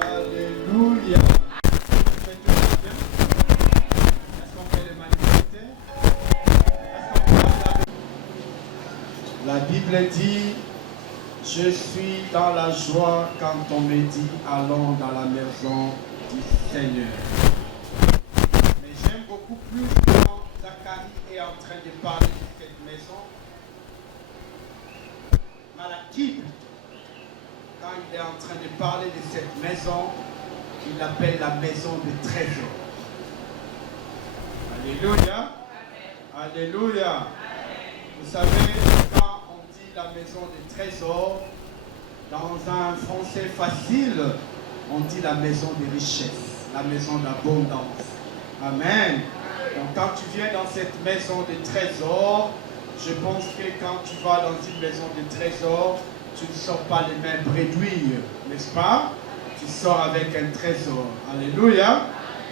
Alléluia. Est-ce qu'on fait les manifester? La Bible dit, je suis dans la joie quand on me dit, allons dans la maison du Seigneur. Mais j'aime beaucoup plus quand Zacharie est en train de parler de cette maison. Malachie, quand il est en train de parler de cette maison, il l'appelle la maison de trésor. Alléluia. Alléluia. Vous savez, quand on dit la maison de trésor, dans un français facile, on dit la maison de richesse, la maison d'abondance. Amen. Donc quand tu viens dans cette maison de trésor, je pense que quand tu vas dans une maison de trésor, tu ne sors pas les mains bredouilles, n'est-ce pas? Tu sors avec un trésor. Alléluia.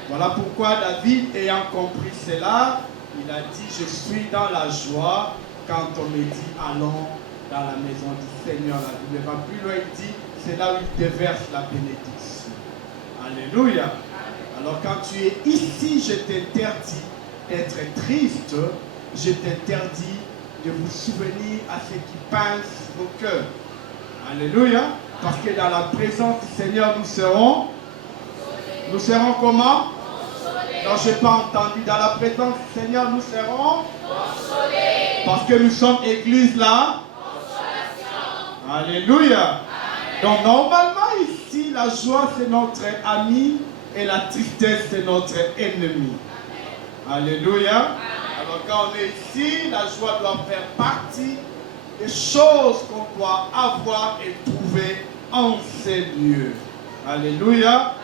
Voilà pourquoi David, ayant compris cela, il a dit, je suis dans la joie quand on me dit, allons dans la maison du Seigneur. La Bible va plus loin, il dit, c'est là où il déverse la bénédiction. Alléluia. Alors quand tu es ici, je t'interdis d'être triste, je t'interdis de vous souvenir à ce qui pince vos cœurs. Alléluia. Parce que dans la présence du Seigneur, nous serons comment? Non, je n'ai pas entendu. Dans la présence du Seigneur, nous serons consolés. Parce que nous sommes église là. Alléluia. Donc normalement ici, la joie c'est notre ami et la tristesse c'est notre ennemi. Alléluia. Alors quand on est ici, la joie doit faire partie des choses qu'on doit avoir et trouver en ces lieux. Alléluia.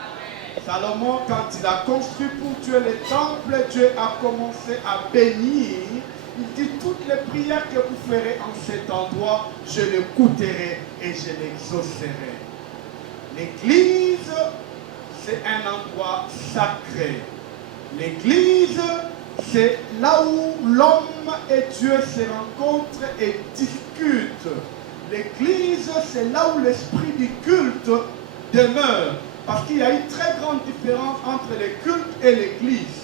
Salomon, quand il a construit pour Dieu le temple, Dieu a commencé à bénir. Il dit, toutes les prières que vous ferez en cet endroit, je l'écouterai et je l'exaucerai. L'église, c'est un endroit sacré. L'église, c'est là où l'homme et Dieu se rencontrent et discutent. L'église, c'est là où l'esprit du culte demeure. Parce qu'il y a une très grande différence entre les cultes et l'église.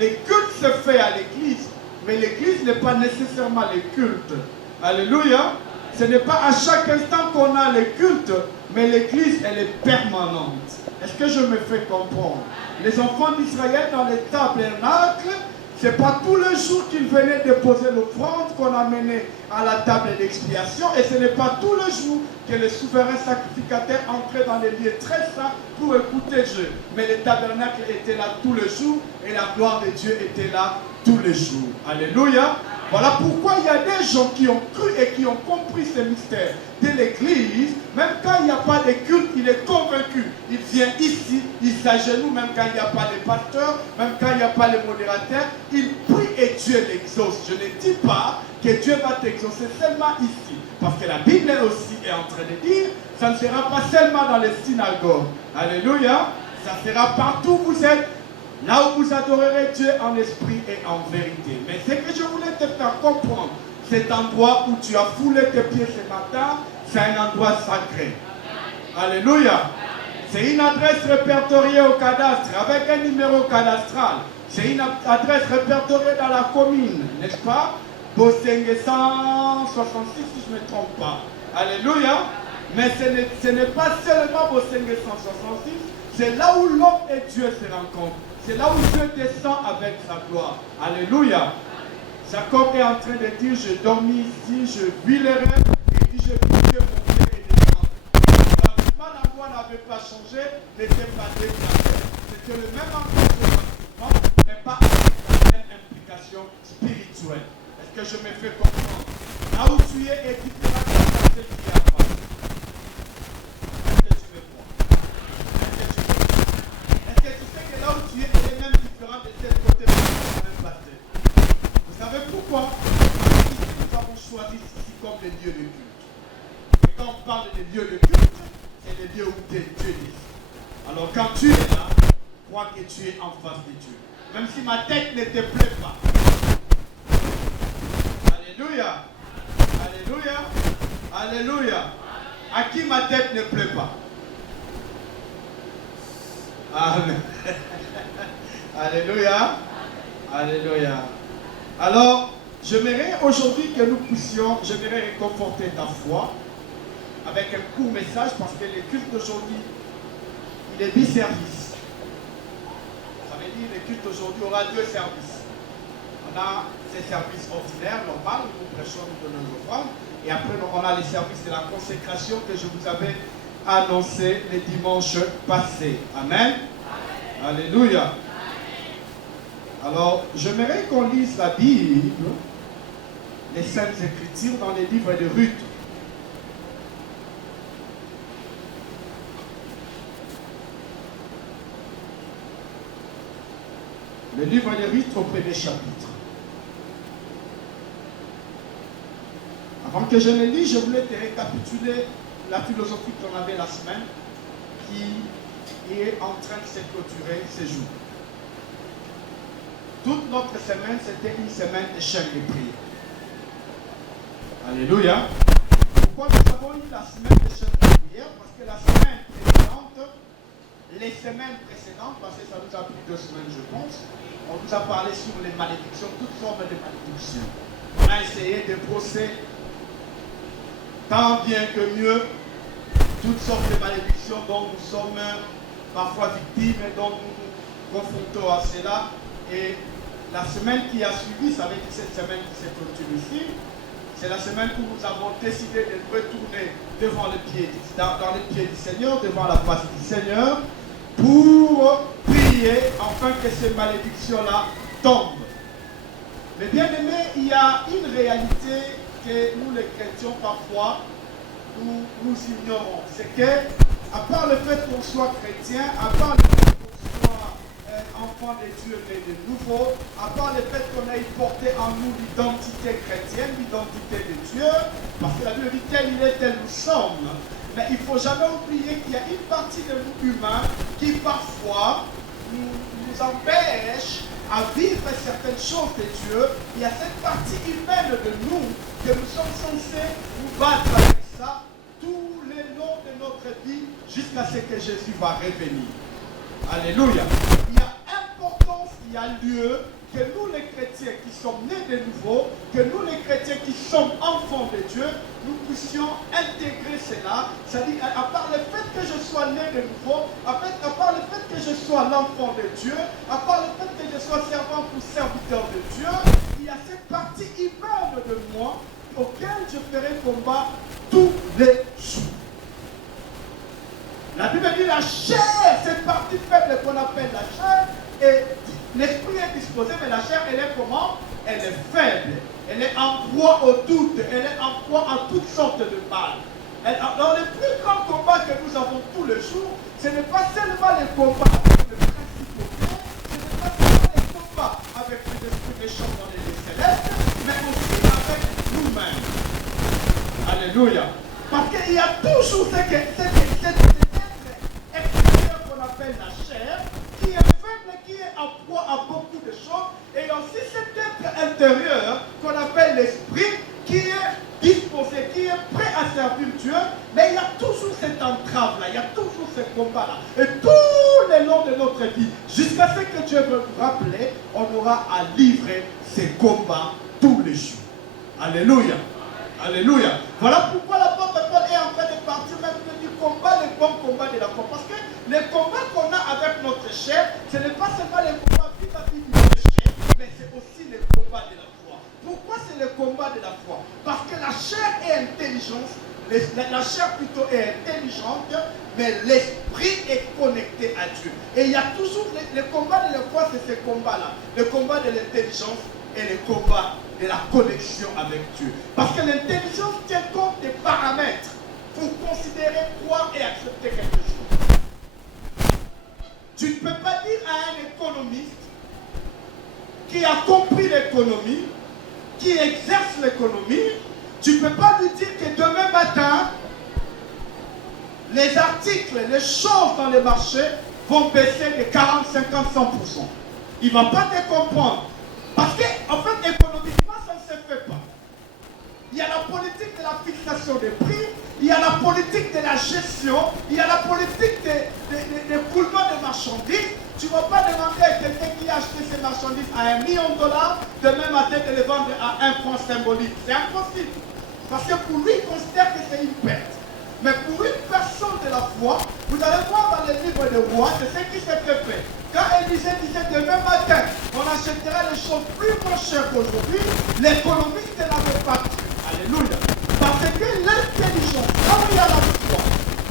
Les cultes se font à l'église, mais l'église n'est pas nécessairement les cultes. Alléluia. Ce n'est pas à chaque instant qu'on a les cultes, mais l'église, elle est permanente. Est-ce que je me fais comprendre? Les enfants d'Israël dans les tabernacles, ce n'est pas tous les jours qu'ils venaient déposer l'offrande qu'on amenait à la table d'expiation, et ce n'est pas tous les jours que les souverains sacrificateurs entraient dans les lieux très saints pour écouter Dieu. Mais le tabernacle était là tous les jours, et la gloire de Dieu était là tous les jours. Alléluia. Voilà pourquoi il y a des gens qui ont cru et qui ont compris ce mystère de l'église. Même quand il n'y a pas de culte, il est convaincu. Il vient ici, il s'agenouille, même quand il n'y a pas de pasteur, même quand il n'y a pas de modérateur, il prie et Dieu l'exauce. Je ne dis pas que Dieu va t'exaucer seulement ici. Parce que la Bible aussi est en train de dire, ça ne sera pas seulement dans les synagogues. Alléluia. Ça sera partout où vous êtes. Là où vous adorerez Dieu en esprit et en vérité. Mais ce que je voulais te faire comprendre, cet endroit où tu as foulé tes pieds ce matin, c'est un endroit sacré. Alléluia. C'est une adresse répertoriée au cadastre, avec un numéro cadastral. C'est une adresse répertoriée dans la commune, n'est-ce pas? Bosengue 166, si je ne me trompe pas. Alléluia. Mais ce n'est pas seulement Bosengue 166, c'est là où l'homme et Dieu se rencontrent. C'est là où Dieu descend avec sa gloire. Alléluia. Jacob est en train de dire, je dormis ici, je vis les rêves, et dit, je vis Dieu monter et descendre. L'endroit n'avait pas changé, n'était pas déplacé. C'était le même endroit, mais pas avec la même implication spirituelle. Est-ce que je me fais comprendre? Là où tu es est différent de ce qui est avant. Est-ce que tu me crois? Est-ce que tu sais que là où tu es est même différent de tel côté où tu as même passé? Vous savez pourquoi? Parce que nous avons choisi ici comme des lieux de culte. Et quand on parle des lieux de culte, c'est les lieux où Dieu est. Alors quand tu es là, crois que tu es en face de Dieu. Même si ma tête ne te plaît pas. Alléluia. Alléluia. Alléluia. À qui ma tête ne plaît pas. Amen. Alléluia. Alléluia. Alors, j'aimerais aujourd'hui que nous puissions, j'aimerais réconforter ta foi avec un court message parce que le culte d'aujourd'hui, il est biservice. Ça veut dire que le culte d'aujourd'hui aura deux services. On a ces services ordinaires, normaux, nous prêchons, nous donnons nos offrandes. Et après, on a les services de la consécration que je vous avais annoncé les dimanches passés. Amen. Amen. Alléluia. Amen. Alors, j'aimerais qu'on lise la Bible, les Saintes Écritures, dans les livres de Ruth. Le livre de Ruth au premier chapitre. Avant que je ne lise, je voulais te récapituler la philosophie qu'on avait la semaine qui est en train de se clôturer ces jours. Toute notre semaine, c'était une semaine de chaîne de prière. Alléluia. Pourquoi nous avons eu la semaine de chaîne de prière? Parce que la semaine précédente, les semaines précédentes, parce que ça nous a pris 2 semaines, je pense, on nous a parlé sur les malédictions, toutes formes de malédictions. On a essayé de brosser tant bien que mieux toutes sortes de malédictions dont nous sommes parfois victimes et dont nous nous confrontons à cela. Et la semaine qui a suivi, ça veut dire cette semaine qui s'est clôturée ici, c'est la semaine où nous avons décidé de retourner devant les pieds, dans les pieds du Seigneur, devant la face du Seigneur, pour prier afin que ces malédictions-là tombent. Mais bien aimé, il y a une réalité que nous les chrétiens parfois nous ignorons. C'est que, à part le fait qu'on soit chrétien, à part le fait qu'on soit enfant de Dieu né de nouveau, à part le fait qu'on ait porté en nous l'identité chrétienne, l'identité de Dieu, parce que la Bible dit tel il est, tel nous sommes. Mais il ne faut jamais oublier qu'il y a une partie de nous humains qui parfois nous empêche à vivre certaines choses de Dieu. Il y a cette partie humaine de nous que nous sommes censés nous battre avec ça tout le long de notre vie jusqu'à ce que Jésus va revenir. Alléluia. Il y a importance, il y a lieu que nous les chrétiens qui sommes nés de nouveau, que nous les chrétiens qui sommes enfants de Dieu, nous puissions intégrer cela. C'est-à-dire, à part le fait que je sois né de nouveau, à part le fait que je sois l'enfant de Dieu, à part le fait que je sois servant ou serviteur de Dieu, il y a cette partie humaine de moi auquel je ferai combat tous les jours. La Bible dit la chair, cette partie faible qu'on appelle la chair, et l'esprit est disposé, mais la chair, elle est comment? Elle est faible. Elle est en proie au doute. Elle est en proie à toutes sortes de mal. Dans les plus grands combats que nous avons tous les jours, ce n'est pas seulement les combats avec le principauté, ce n'est pas seulement les combats avec les esprits méchants dans les lieux célestes, mais aussi avec nous-mêmes. Alléluia. Parce qu'il y a toujours cet être extérieur qu'on appelle la chair, qui est faible, qui est en proie à beaucoup de choses, et aussi cet être intérieur qu'on appelle l'esprit, qui est disposé, qui est prêt à servir Dieu, mais il y a toujours cette entrave-là, il y a toujours ce combat-là. Et tout le long de notre vie, jusqu'à ce que Dieu veut nous rappeler, on aura à livrer ces combats tous les jours. Alléluia. Alléluia. Voilà pourquoi l'apôtre Paul est en train de partir même du combat, le bon combat de la foi. Parce que les combats qu'on a avec notre chair, ce n'est pas seulement les combats vis-à-vis du péché, mais c'est aussi les combats de la foi. Pourquoi c'est le combat de la foi? Parce que la chair est intelligente, la chair plutôt est intelligente, mais l'esprit est connecté à Dieu. Et il y a toujours le combat de la foi, c'est ce combat-là. Le combat de l'intelligence et le combat de la connexion avec Dieu. Parce que l'intelligence tient compte des paramètres pour considérer, croire et accepter quelque chose. Tu ne peux pas dire à un économiste qui a compris l'économie, qui exerce l'économie, tu ne peux pas lui dire que demain matin, les articles, les choses dans les marchés vont baisser de 40, 50, 100%. Il ne va pas te comprendre. Parce qu'en fait, économiquement, ça ne se fait pas. Il y a la politique de la fixation des prix, il y a la politique de la gestion, il y a la politique des coulements de marchandises. Tu ne vas pas demander à quelqu'un qui a acheté ces marchandises à $1 million, demain matin de les vendre à 1 franc symbolique. C'est impossible. Parce que pour lui, il considère que c'est une perte. Mais pour une personne de la foi, vous allez voir dans les livres de rois, c'est ce qui s'est fait. Quand Élisée disait demain matin, on achètera les choses plus moins chères qu'aujourd'hui, l'économiste n'avait pas cru. Alléluia. Parce que l'intelligence, là où il y a la foi,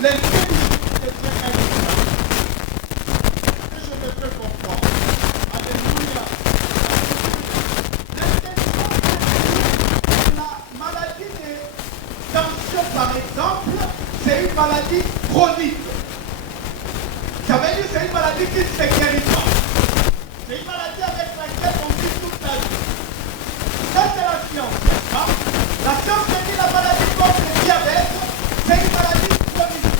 l'intelligence est très importante. Et je me fais comprendre. Alléluia. L'intelligence est la maladie de tension, par exemple, c'est une maladie chronique. Ça veut dire que c'est une maladie qui ne se guérit pas. C'est une maladie avec laquelle on vit toute la vie. Ça, c'est la science, n'est-ce pas? La science te dit la maladie comme le diabète, c'est une maladie chronique,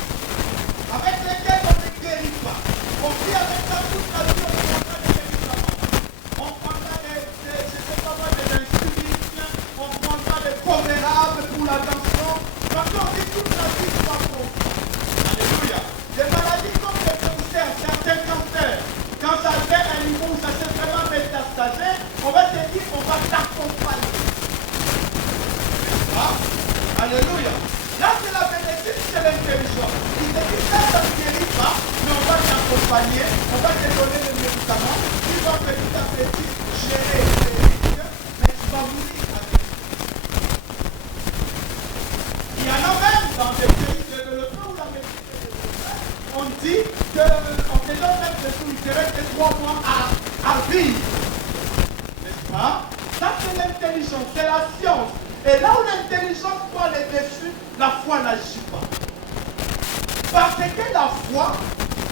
avec laquelle on ne guérit pas. On vit avec ça toute la vie, on ne prend pas des médicaments. On ne prend pas des insuline, on ne prend pas des commérables pour la tension. Parce qu'on vit toute la vie sans comprendre. Alléluia. Des maladies comme le cancer, certains cancers, quand ça atteint un niveau où ça s'est vraiment métastasé, on va te dire qu'on va t'accompagner. Ah, alléluia. Là, c'est la bénédiction, c'est l'intelligence. Il te dit ça ne guérit pas, mais on va t'accompagner, on va te donner les médicaments, tu vas petit à petit gérer les risques, mais tu vas mourir avec. Il y en a même dans des pays développés où la médecine est développée, on dit qu'on te donne même des sous, il te reste 3 mois à vivre. N'est-ce pas? Ça, c'est l'intelligence, c'est la science. Et là où l'intelligence prend les dessus, la foi n'agit pas. Parce que la foi,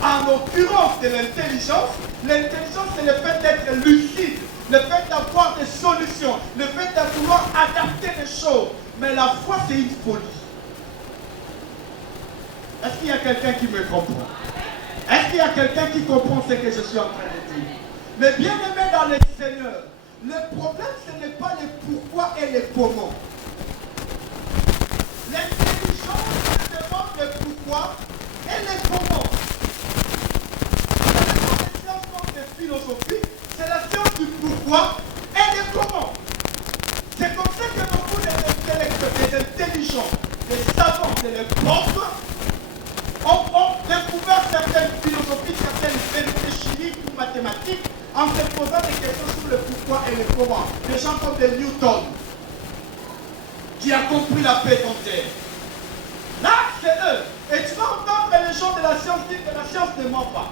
en l'occurrence de l'intelligence c'est le fait d'être lucide, le fait d'avoir des solutions, le fait de vouloir adapter les choses. Mais la foi, c'est une folie. Est-ce qu'il y a quelqu'un qui me comprend? Est-ce qu'il y a quelqu'un qui comprend ce que je suis en train de dire? Mais bien aimé dans le Seigneur, le problème, ce n'est pas le pourquoi et le comment. L'intelligence demande le pourquoi et le comment. C'est pas la science comme de philosophie, c'est la science du pourquoi et du comment. C'est comme ça que beaucoup des intelligents, des savants de l'époque ont découvert certaines philosophies, certaines vérités chimiques ou mathématiques en se posant des questions sur le pourquoi et le comment. Des gens comme de Newton, qui a compris la paix en terre. Là, c'est eux. Et tu vas entendre les gens de la science dire que la science ne ment pas.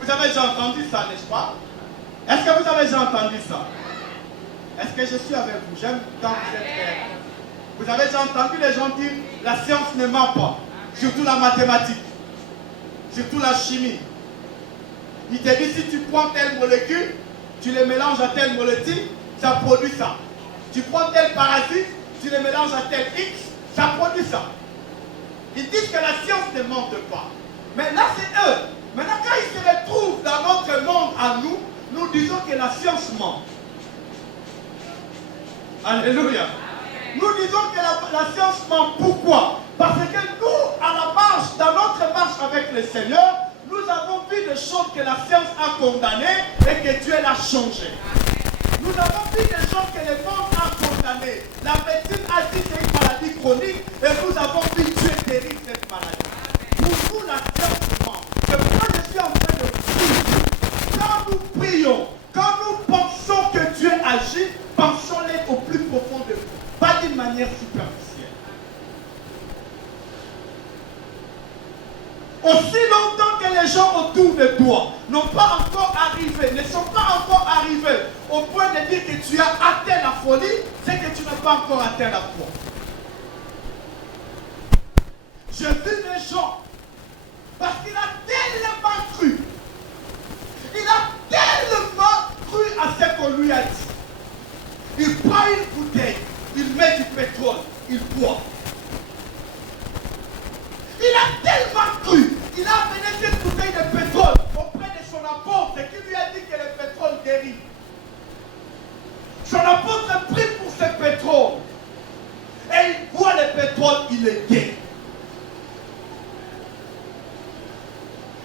Vous avez déjà entendu ça, n'est-ce pas? Est-ce que vous avez déjà entendu ça? Est-ce que je suis avec vous? J'aime quand vous êtes là. Vous avez déjà entendu les gens dire la science ne ment pas. Surtout la mathématique. Surtout la chimie. Il te dit si tu prends telle molécule, tu les mélanges à telle molécule, ça produit ça. Tu prends tel parasite, tu les mélanges à tel X, ça produit ça. Ils disent que la science ne mente pas. Mais là, c'est eux. Maintenant, quand ils se retrouvent dans notre monde à nous, nous disons que la science ment. Alléluia. Nous disons que la science ment. Pourquoi? Parce que nous, à la marche, dans notre marche avec le Seigneur, nous avons vu des choses que la science a condamnées et que Dieu l'a changées. Nous avons vu des choses que le monde a condamnées. La médecine a dit que c'est une maladie chronique et nous avons vu Dieu guérir cette maladie. Pour nous, la science ment. C'est pourquoi je suis en train de prier. Quand nous prions, quand nous pensons que Dieu agit, pensons-le au plus profond de nous. Pas d'une manière superficielle. Aussi longtemps que les gens autour de toi n'ont pas encore arrivé, ne sont pas encore arrivés au point de dire que tu as atteint la folie, c'est que tu n'as pas encore atteint la foi. Je vis les gens parce qu'il a tellement cru. Il a tellement cru à ce qu'on lui a dit. Il prend une bouteille, il met du pétrole, il boit. Il a tellement cru, il a amené cette bouteille de pétrole auprès de son apôtre qui lui a dit que le pétrole guérit. Son apôtre prie pour ce pétrole. Et il boit le pétrole. qu'il est gay.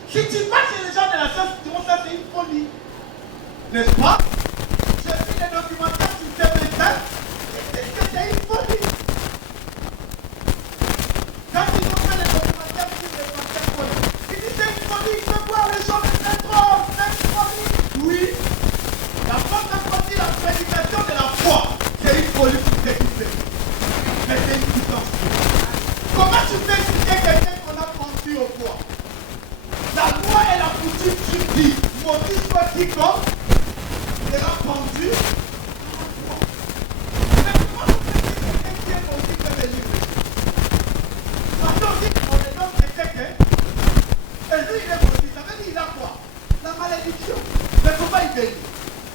Si tu vas chez les gens de la science, tu diront ça c'est une folie. N'est-ce pas? J'ai vu des documentaires sur TV5, ils disent que c'est une folie. Quand ils ont fait les documentaires sur les documentaires folie, ils disent c'est une folie, il faut voir les gens de pétrole, c'est une folie. Oui, la force de partie, la prédication de la foi, c'est une folie pour t'écouter. Mais c'est une puissance. Comment tu peux expliquer quelqu'un qu'on a pendu au poids? La loi et la coutume, tu dis, maudit soit quiconque sera pendu. Mais comment vous faites que quelqu'un qui est maudit peut les livrer? Parce qu'on dit qu'on est donc quelqu'un, et lui il est maudit, ça veut dire il a quoi? La malédiction. Mais comment il bénit?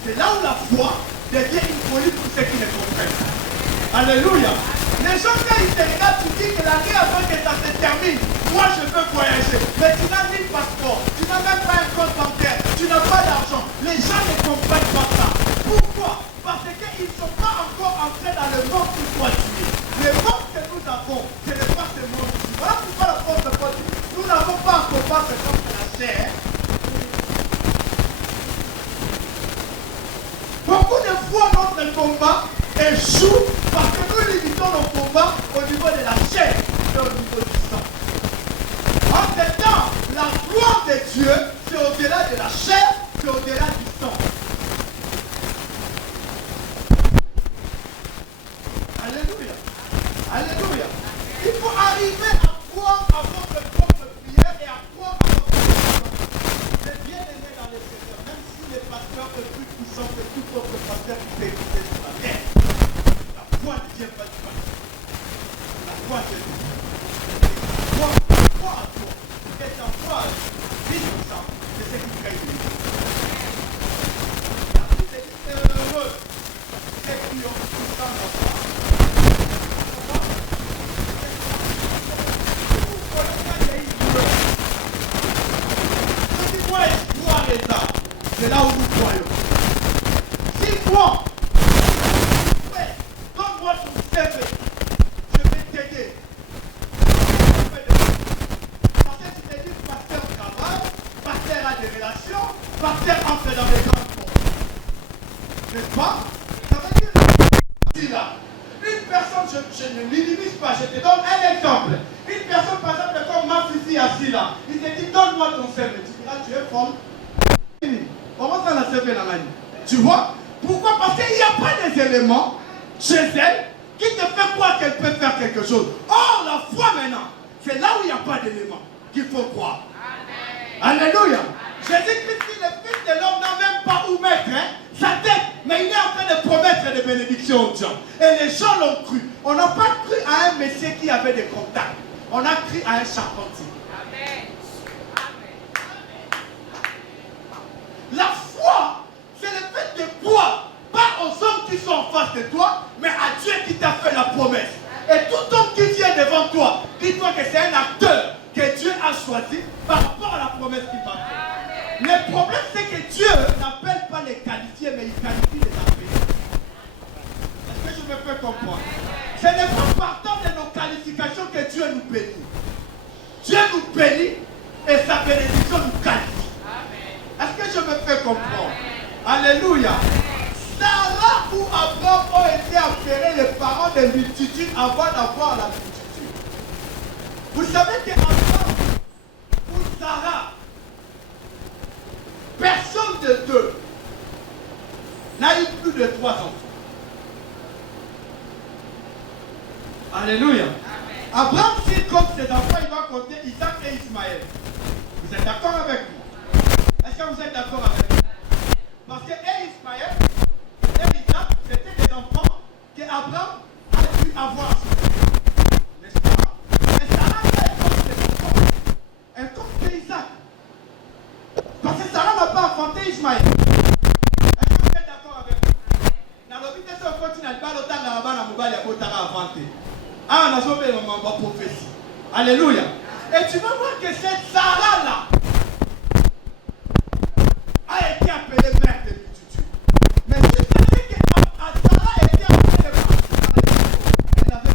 C'est là où la foi devient une folie pour ceux qui ne comprennent pas. Alléluia. Les gens quand ils te regardent, tu dis que l'année avant que ça se termine, moi je veux voyager. Mais tu n'as ni passeport, tu n'as même pas un compte bancaire, tu n'as pas d'argent. Les gens ne comprennent pas ça. Pourquoi? Parce qu'ils ne sont pas encore entrés dans le monde qui doit tuer. Le monde que nous avons, ce n'est pas ce monde. Voilà pourquoi la force de Dieu, nous n'avons pas encore pas ce monde de la chair. Beaucoup de fois notre combat échoue parce que nous limitons nos combats au niveau de la chair et au niveau du sang. En ce temps, la gloire de Dieu, c'est au-delà de la chair, c'est au-delà du sang. Alléluia. Alléluia. Il faut arriver à croire à votre propre prière et à croire à votre prière. C'est bien aimé dans les Seigneur, même si les pasteurs sont plus puissants que tout autre pasteur qui peut écouter sur la terre. La foi ne vient pas du pasteur. La foi c'est Dieu. La foi à toi. Et ta foi vise ça. C'est ce qui crée l'Église. La Bible dit c'est heureux. Ceux qui ont puissance en foi. C'est là où nous croyons. Si moi, donne-moi ton CV, je vais t'aider. Parce que tu te dis, pasteur travaille, pasteur a des relations, pasteur entre dans les grandes portes. N'est-ce pas? Ça veut dire, là, une personne, je ne minimise pas, je te donne un exemple. Une personne, par exemple, comme ma fille assise là, il te dit, donne-moi ton CV. Tu diras, tu es folle. Comment ça la CV la manie? Tu vois? Pourquoi? Parce qu'il n'y a pas des éléments chez elle qui te fait croire qu'elle peut faire quelque chose. Or, la foi maintenant, c'est là où il n'y a pas d'éléments qu'il faut croire. Amen. Alléluia. Jésus-Christ, le Fils de l'homme, n'a même pas où mettre sa tête, mais il est en train de promettre des bénédictions aux gens. Et les gens l'ont cru. On n'a pas cru à un monsieur qui avait des contacts. On a cru à un charpentier. Amen. La foi, c'est le fait de croire, pas aux hommes qui sont en face de toi, mais à Dieu qui t'a fait la promesse. Et tout homme qui vient devant toi, dis-toi que c'est un acteur que Dieu a choisi par rapport à la promesse qu'il t'a faite. Le problème, c'est que Dieu n'appelle pas les qualifiés, mais il qualifie les appelés. Est-ce que je me fais comprendre? Ce n'est pas partant de nos qualifications que Dieu nous bénit. Dieu nous bénit et sa bénédiction nous qualifie. Est-ce que je me fais comprendre? Alléluia. Sarah ou Abraham ont été appelés les parents de multitudes avant d'avoir la multitude. Vous savez qu'Abraham ou Sarah, personne de deux n'a eu plus de 3 enfants. Alléluia. Abraham, s'il compte ses enfants, il va compter Isaac et Ismaël. Vous êtes d'accord avec moi? Est-ce que vous êtes d'accord avec moi? Parce que Ismaël et Isaac, c'était des enfants qu'Abraham a pu avoir. N'est-ce pas? Et Sarah, elle compte ses enfants. Elle compte que Isaac. Parce que Sarah n'a pas enfanté Ismaël. Est-ce que vous êtes d'accord avec moi? Dans le but de ce continent, il parle autant de la bas mobile, il y a autant inventé. Ah, on a sauvé ma prophétie. Alléluia. Et tu vas voir que cette Sarah-là a été appelée mère de multitude. Mais si tu sais que Sarah a été appelée mère, elle avait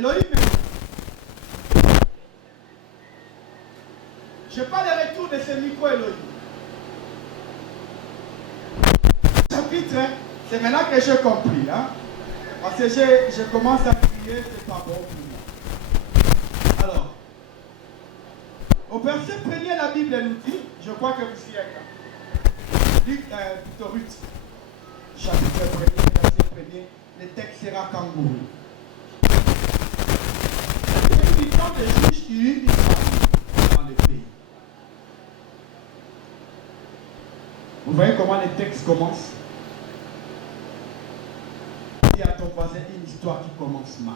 Elohim. Je n'ai pas le retour de ce micro Elohim. Chapitre, c'est maintenant que j'ai compris. Hein? Parce que je commence à crier, c'est pas bon pour moi. Alors, au verset 1er, la Bible nous dit, je crois que vous y êtes là. Plutôt Ruth, chapitre 1er, verset 1er, le texte sera kangourou. C'est du temps de juge qui eut une femme dans le pays. Vous voyez comment les textes commencent? Dis à ton voisin une histoire qui commence mal.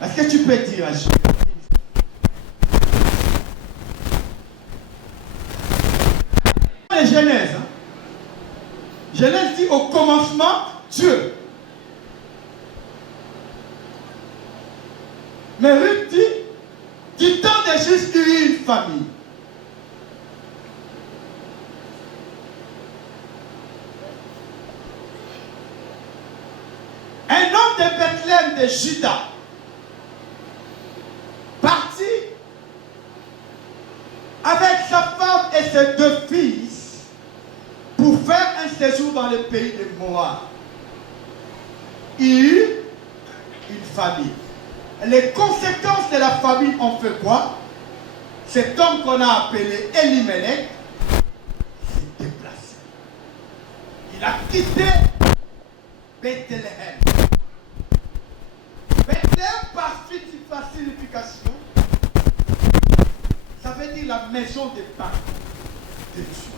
Est-ce que tu peux dire à Jésus? Les Genèse. Hein? Genèse dit au commencement, Dieu. Mais Ruth dit, du temps de juste une famille. Un homme de Bethléem de Juda, parti avec sa femme et ses 2 fils pour faire un séjour dans le pays de Moab. Il eut une famille. Les conséquences de la famine ont fait quoi? Cet homme qu'on a appelé Elimelech s'est déplacé. Il a quitté Bethléem. Bethléem, par signification, ça veut dire la maison des parents de Dieu.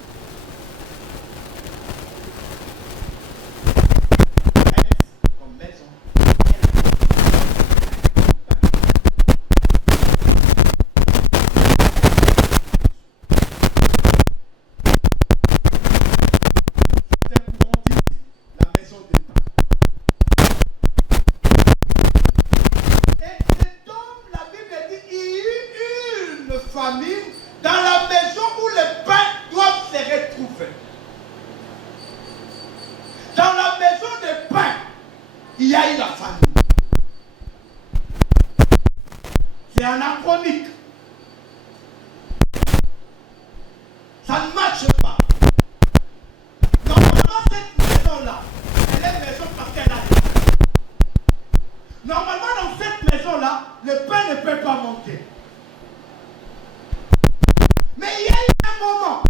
Comme maison. Dans la maison où les pains doivent se retrouver. Dans la maison des pains, il y a eu la famille. C'est anachronique. Ça ne marche pas. Normalement, cette maison-là, elle est maison parce qu'elle a des pains. Normalement, dans cette maison-là, le pain ne peut pas monter. Mais il y a eu un moment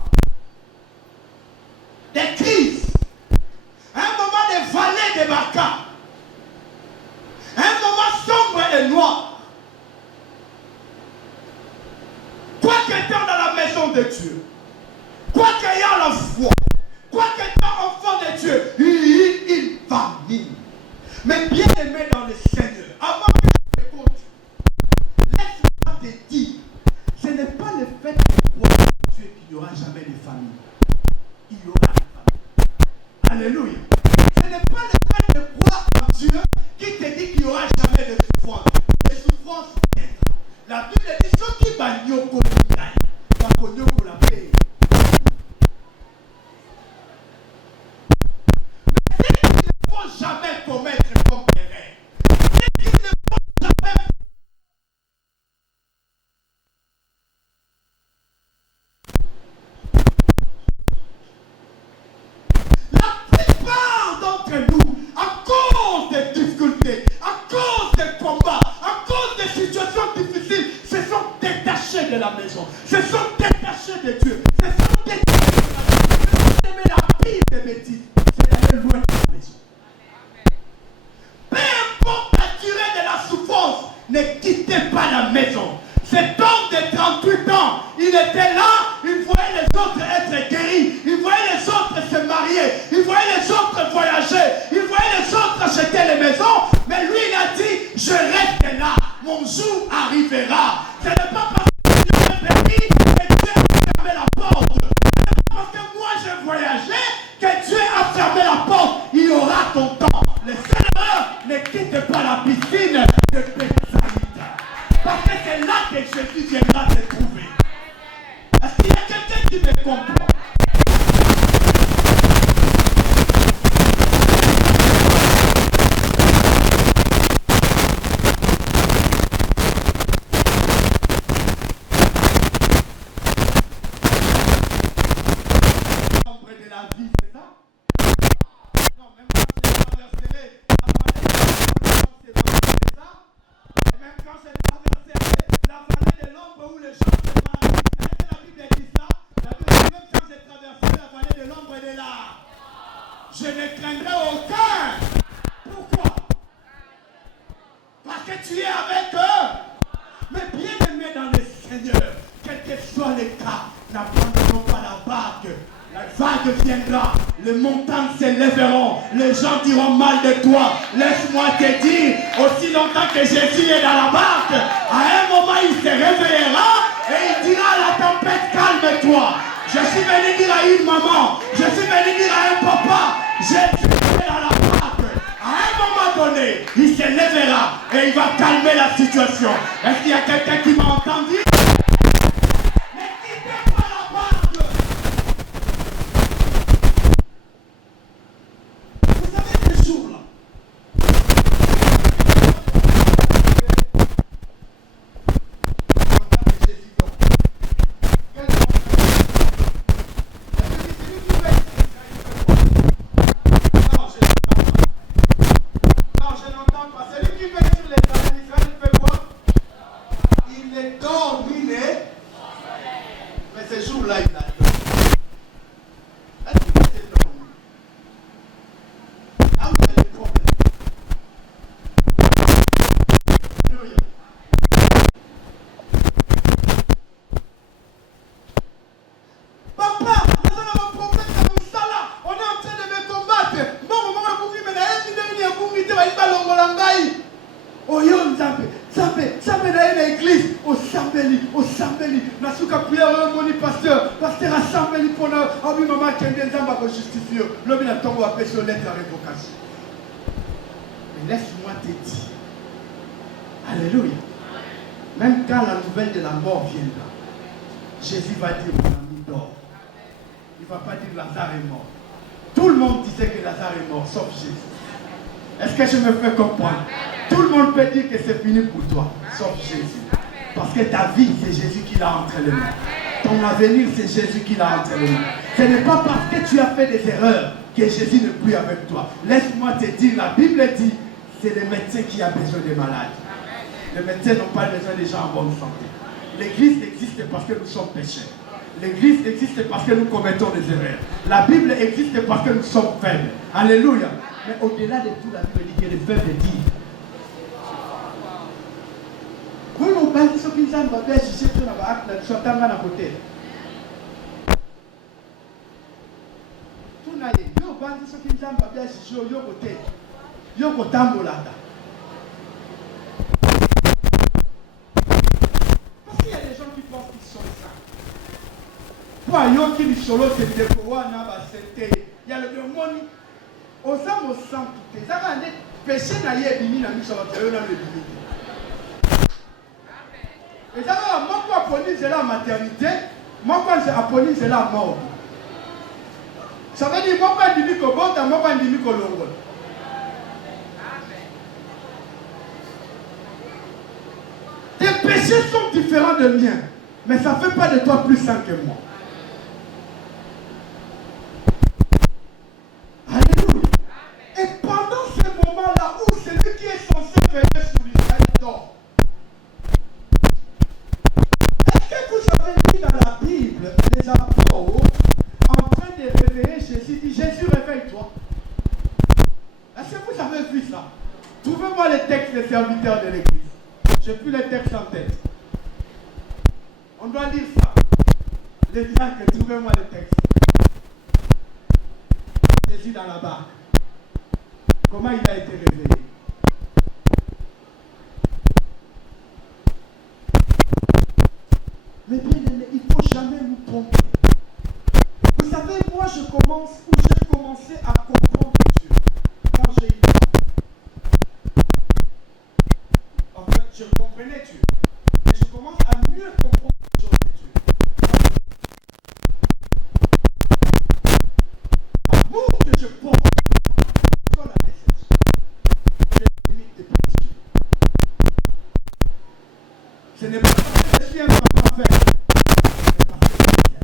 de crise, un moment de vallée de Baca, un moment sombre et noir. Quoi qu'étant dans la maison de Dieu, quoi qu'ayant la foi, quoi qu'étant enfant de Dieu, il y a eu une famine. Mais bien aimé dans le Seigneur, avant que je te compte, laisse-moi te dire, ce n'est pas le fait de croire en Dieu qu'il n'y aura jamais de famille. Il y aura une famille. Alléluia. Ce n'est pas le fait de croire en Dieu qui te dit qu'il n'y aura jamais de souffrance. Les souffrances viendront. La Bible dit ceux qui bagnent pour la paix. Mais ce qu'il ne faut jamais commettre comme erreur, ce qu'il ne faut jamais faire. Nous, à cause des difficultés, à cause des combats, à cause des situations difficiles, se sont détachés de la maison, se sont détachés de Dieu, se sont détachés de la maison. Mais la pire des bêtises, c'est d'aller loin de la maison. Peu importe la durée de la souffrance, ne quittez pas la maison. Cet homme de 38 ans, il était là, il voyait les autres être guéris, il voyait les autres se marier, il voyait les autres voyager, il voyait les autres acheter les maisons, mais lui il a dit, je reste là, mon jour arrivera. Ce n'est pas parce que Dieu m'a permis que Dieu a fermé la porte. Ce n'est pas parce que moi j'ai voyagé que Dieu a fermé la porte. Il y aura ton temps. Le Seigneur ne quitte pas la piscine de Bethsaïda. Parce que c'est là que Jésus viendra te trouver. Est-ce qu'il y a quelqu'un qui me comprend? vague viendra, les montagnes s'élèveront, les gens diront mal de toi. Laisse-moi te dire, aussi longtemps que Jésus est dans la barque, à un moment il se réveillera et il dira à la tempête, calme-toi. Je suis venu dire à une maman, je suis venu dire à un papa, Jésus est dans la barque. À un moment donné, il se lèvera et il va calmer la situation. Est-ce qu'il y a quelqu'un qui m'a entendu? Mais laisse-moi te dire, alléluia, même quand la nouvelle de la mort viendra, Jésus va dire, mon ami dort. Il ne va pas dire Lazare est mort. Tout le monde disait que Lazare est mort, sauf Jésus. Est-ce que je me fais comprendre? Tout le monde peut dire que c'est fini pour toi, sauf Jésus. Parce que ta vie, c'est Jésus qui l'a entre les mains. Ton avenir, c'est Jésus qui l'a entre les mains. Ce n'est pas parce que tu as fait des erreurs que Jésus n'est plus avec toi. Laisse-moi te dire, la Bible dit, c'est le médecin qui a besoin des malades. Les médecins n'ont pas besoin des gens en bonne santé. L'église existe parce que nous sommes pécheurs. L'église existe parce que nous commettons des erreurs. La Bible existe parce que nous sommes faibles. Alléluia. Mais au-delà de tout, la Bible dit que les faibles disent. Vous nous parlez de ce qu'ils ont fait, je sais que nous avons acte, nous sommes à côté. Tout n'a pas yo bandi ce qu'ils ont fait, je suis au côté. Yo kotambolata. Parce qu'il y a des gens qui pensent qu'ils sont ça. Pour yo qui dit solo c'est découvrir na basete. Il y a le démoni. Aux âmes au sang tout est. Ça va aller péché na yebini na miso ba yo na le bini. Et ça va moi quoi police la maternité, moi quoi c'est police la mort. Ça veut dire moi quoi dimi ko bota, moi quoi dimi ko longo. Tes péchés sont différents de miens, mais ça ne fait pas de toi plus saint que moi. Alléluia. Et pendant ce moment-là où celui qui est censé veiller sur l'Israël dort, est-ce que vous avez lu dans la Bible les apôtres en train de réveiller Jésus, dit Jésus réveille-toi. Est-ce que vous avez vu ça? Trouvez-moi les textes des serviteurs de l'église. Je n'ai plus les textes en tête. On doit lire ça. Les diacres, trouvez-moi les textes. Jésus dans la barque. Comment il a été réveillé? Mais bien aimé, il ne faut jamais nous tromper. Vous savez, moi j'ai commencé à comprendre Dieu quand j'ai eu. En fait, je comprenais Dieu. Mais je commence à mieux comprendre les choses de Dieu. L'amour que je porte sur la déception. Je limite des petits. Ce n'est pas parce que je suis un papa fait. C'est parce que je viens.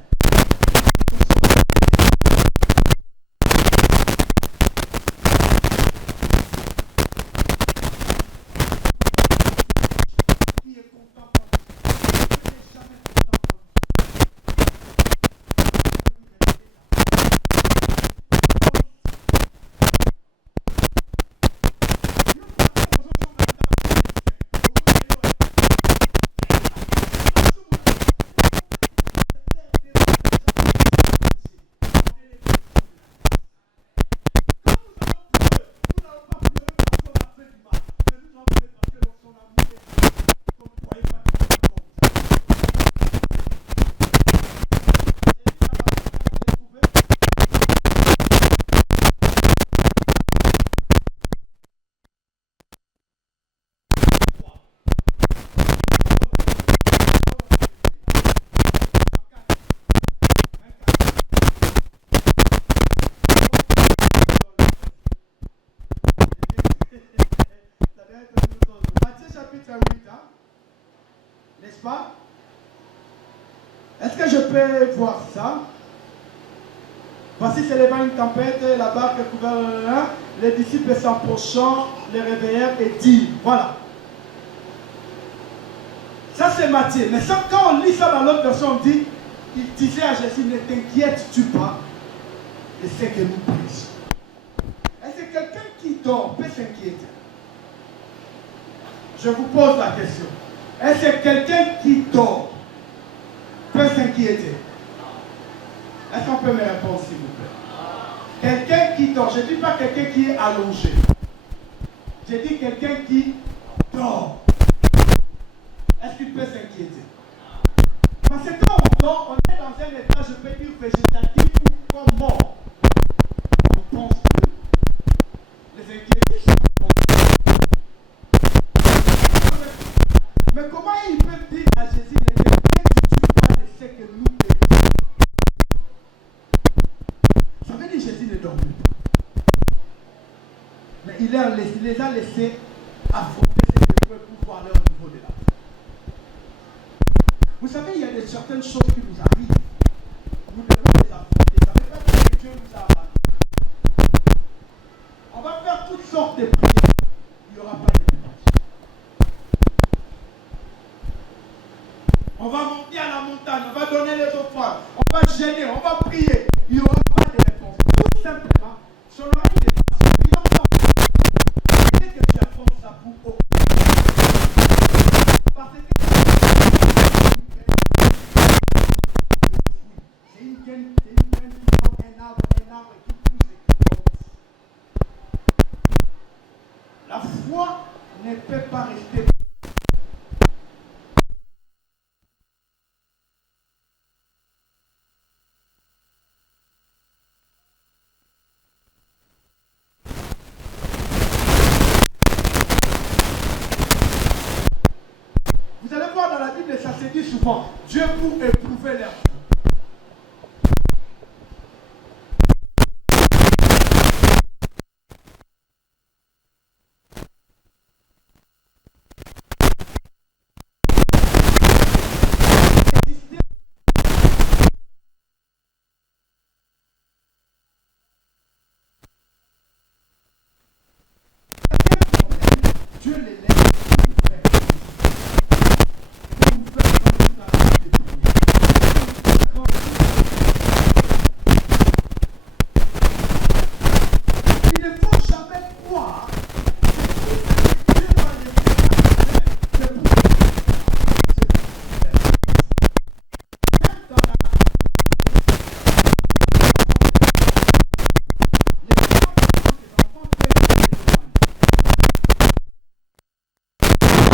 chapitre 8, hein? N'est-ce pas? Est-ce que je peux voir ça? Voici s'élevant une tempête, la barque est couverte, les disciples s'approchant, les réveillèrent et dirent, voilà. Ça c'est Matthieu. Mais ça, quand on lit ça dans l'autre version, on dit, il disait à Jésus, ne t'inquiètes-tu pas de ce que nous prêchons. Est-ce que quelqu'un qui dort peut s'inquiéter? Je vous pose la question. Est-ce que quelqu'un qui dort peut s'inquiéter? Est-ce qu'on peut me répondre s'il vous plaît? Quelqu'un qui dort, je ne dis pas quelqu'un qui est allongé. Je dis quelqu'un qui dort. Est-ce qu'il peut s'inquiéter? Parce que quand on dort, on est dans un état, je peux dire, végétatif ou comme mort. On pense que les inquiétudes sont mais comment ils peuvent dire à Jésus, ne t'inquiètes-tu pas de ce que nous faisons? Ça veut dire que Jésus ne dormait pas. Mais il les a laissés affronter ces épreuves pour voir leur niveau de la vie. Vous savez, il y a certaines choses qui nous arrivent. Nous devons les affronter. Ça ne veut pas dire que Dieu nous a abandonnés. On va faire toutes sortes de prières. Il n'y aura pas de réponse. On va monter à la montagne, on va donner les offrandes, on va gêner, on va prier. Il n'y aura pas de réponse. Tout simplement, son oreille n'est pas suffisante. Dès que tu affrontes ça pour haut. Parce que c'est une graine qui porte un arbre qui pousse et qui porte. La foi ne peut pas rester. Vous allez voir dans la Bible, ça se dit souvent, Dieu pour éprouver leur foi. Dieu les laisse pour faire. Il ne faut jamais croire que Dieu va les faire pour même dans la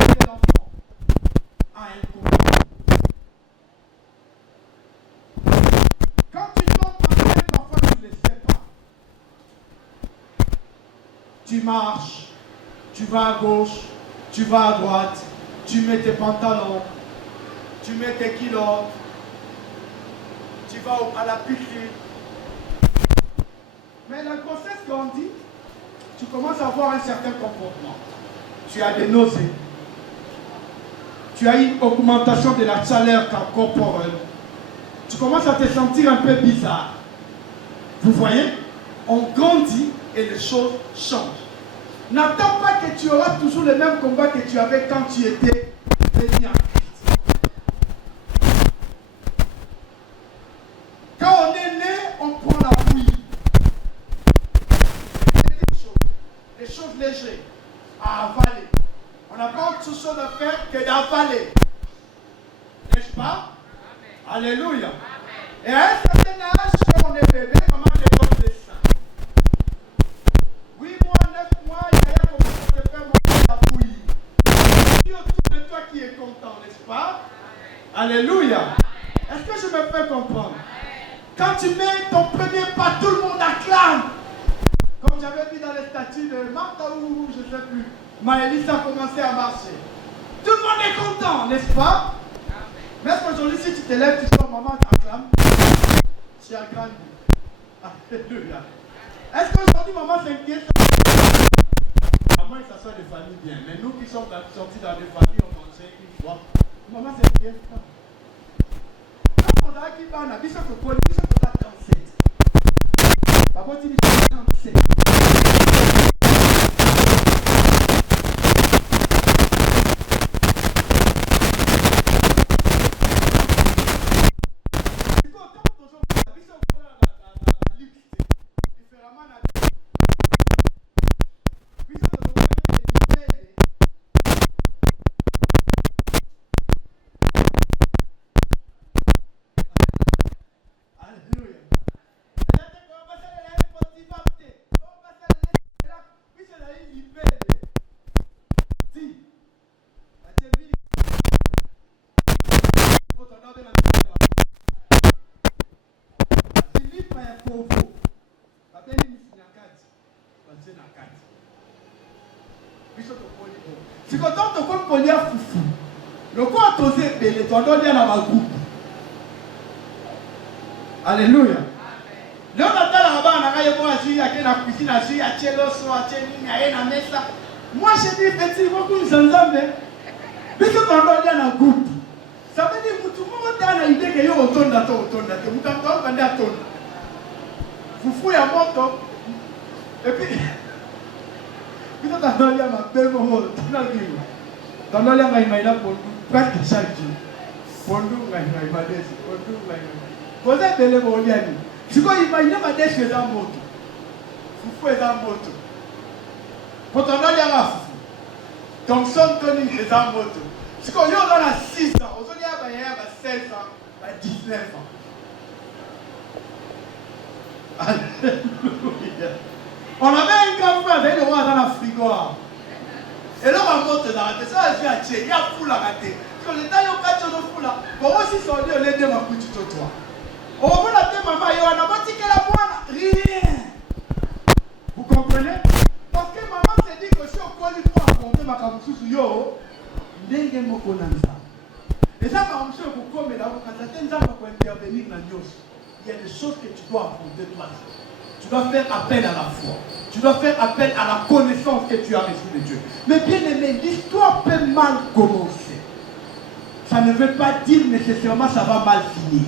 les enfants à un comportement. Quand tu tombes enceinte, parfois tu ne le sais pas. Tu marches, tu vas à gauche, tu vas à droite, tu mets tes pantalons, tu mets tes kilos, tu vas à la piscine. Mais la grossesse grandit, tu commences à avoir un certain comportement. Tu as des nausées. Tu as une augmentation de la chaleur corporelle. Tu commences à te sentir un peu bizarre. Vous voyez? On grandit et les choses changent. N'attends pas que tu auras toujours le même combat que tu avais quand tu étais venu en Christ. Quand on est né, on prend la bouillie. Des choses légères à avaler. On n'a pas autre chose à faire que d'avaler. N'est-ce pas? Amen. Alléluia. Amen. Et à un certain âge, quand on est bébé, maman les donne des seins. 8 mois, 9 mois, il y a commencé à te faire manger la bouillie. Qui autour de toi qui est content, n'est-ce pas? Amen. Alléluia. Est-ce que je me fais comprendre? Amen. Quand tu mets ton premier pas, tout le monde acclame. Comme j'avais vu dans les statuts de Martha ou je ne sais plus. Maëlys a commencé à marcher. Tout le monde est content, n'est-ce pas? Mais est-ce qu'aujourd'hui, si tu te lèves, tu sors, maman t'acclame? Tu as grandi. Alléluia. Est-ce qu'aujourd'hui, maman s'inquiète? À moins que ça soit des familles bien. Mais nous qui sont sortis dans des familles, on mangeait une fois. Maman, c'est bien ça. Quand on a qui va, on a vu ça que Paul, il faut pas 37. Papa, tu dis 37. Si quand on te poli à foufou, le quoi a osé belé, tu dois dire dans ma groupe. Alléluia. Là, on attend là-bas, on a eu la cuisine, on a eu la cello, on a eu la mesa. Moi, j'ai dit, petit, beaucoup de gens ont fait. Mais ce qu'on doit dire dans la groupe, ça veut dire que tout le monde a une idée que yo autonome d'attendre, autonome. Vous t'entendez quand d'attendre. Foufou est à moto. Et puis. Puis on a donné à ma belle maman, on a donné à ma maman pour presque chaque jour. Pour nous, on a eu ma desse. Pour nous, on a eu. Vous êtes belle maman, je crois qu'il m'a dit ma desse est en moto. Foufou est en moto. Quand on a donné à ma foufou, donc son Tony est en moto. Je crois qu'il y a 6 ans, aujourd'hui il y a 16 ans, 19 ans. Alléluia. On avait un grand frère avec le roi dans la frigo. Et là, on monte dans la tête. Ça, je vais il y a fou la raté. Parce que le temps, il y a pas de choses de fou là. Pour aussi, on dit, on est deux ma couche de toi. On va la tête, maman, il y a un abati qui est la moine. Rien. Vous comprenez? Parce que maman s'est dit que si on peut lui faire compter ma camouflage sur yo, n'est-ce pas qu'on a ça. Et ça, par exemple, vous comme là, quand certains gens vont intervenir dans Dieu, il y a des choses que tu dois affronter toi. Tu dois faire appel à la foi. Tu dois faire appel à la connaissance que tu as reçue de Dieu. Mais bien aimé, l'histoire peut mal commencer. Ça ne veut pas dire nécessairement que ça va mal finir.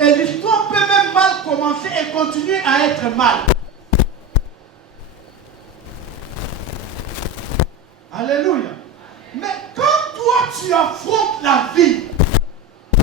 Et l'histoire peut même mal commencer et continuer à être mal. Alléluia. Mais quand toi tu affrontes la vie, ce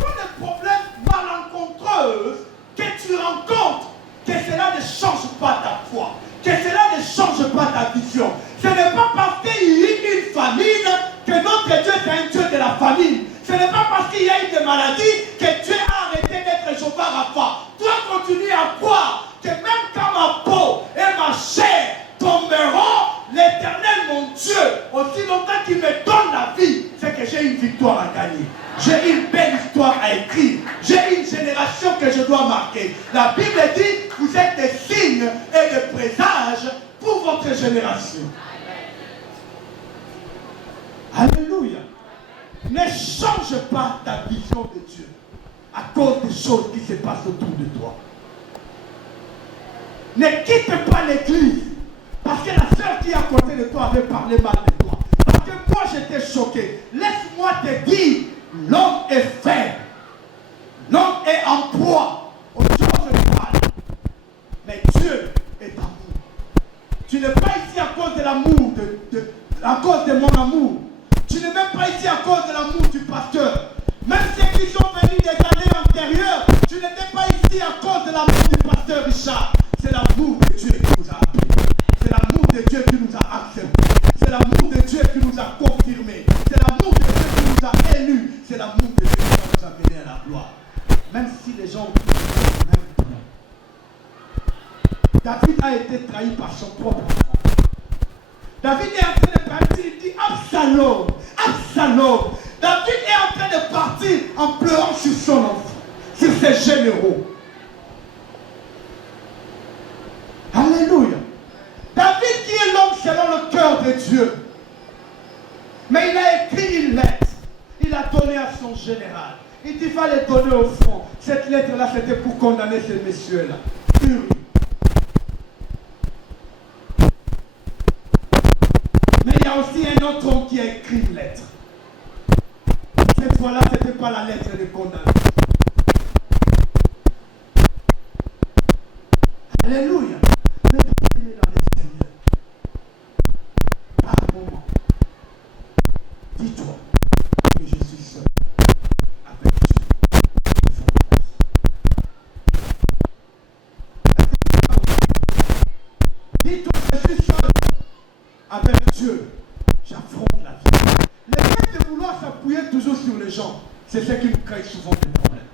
sont des problèmes malencontreux que tu rencontres, que cela ne change pas ta foi, que cela ne change pas ta vision. Ce n'est pas parce qu'il y a une famine que notre Dieu est un Dieu de la famine. Ce n'est pas parce qu'il y a eu des maladies que Dieu a arrêté d'être Jéhovah Rapha. Toi continue à croire que même quand ma peau et ma chair tomberont, l'Éternel mon Dieu, aussi longtemps qu'il me donne la vie, c'est que j'ai une victoire à gagner. J'ai une belle histoire à écrire. J'ai une génération que je dois marquer. La Bible dit, vous êtes des signes et des présages pour votre génération. Alléluia. Ne change pas ta vision de Dieu à cause des choses qui se passent autour de toi. Ne quitte pas l'église parce que la sœur qui est à côté de toi avait parlé mal de toi. Parce que moi j'étais choqué. Laisse-moi te dire, l'homme est faible. L'homme est en proie aux choses mal. Mais Dieu est amour. Tu n'es pas ici à cause de l'amour, à cause de mon amour. Tu n'es même pas ici à cause de l'amour du pasteur. Même ceux qui sont venus des années antérieures, tu n'étais pas ici à cause de l'amour du pasteur Richard. C'est l'amour de Dieu qui nous a appelés. C'est l'amour de Dieu qui nous a acceptés. C'est l'amour de Dieu qui nous a confirmés. C'est l'amour de Dieu qui nous a élus. C'est l'amour de Dieu qui nous a amenés à la gloire. Même si les gens ont tout même temps. David a été trahi par son propre enfant. David est en train de partir, il dit Absalom, Absalom. David est en train de partir en pleurant sur son enfant, sur ses généraux. Alléluia. David qui est l'homme selon le cœur de Dieu. Mais il a écrit une lettre. Il a donné à son général. Il dit il fallait donner au front. Cette lettre-là, c'était pour condamner ces messieurs-là. Mais il y y a aussi un autre homme qui a écrit une lettre. Cette fois-là, ce n'était pas la lettre de condamnation. Alléluia. Mais bien-aimé dans le Seigneur, par moment, dis-toi que je suis seul avec Dieu. Dis-toi que je suis seul avec Dieu. J'affronte la vie. Le fait de vouloir s'appuyer toujours sur les gens, c'est ce qui me crée souvent des problèmes.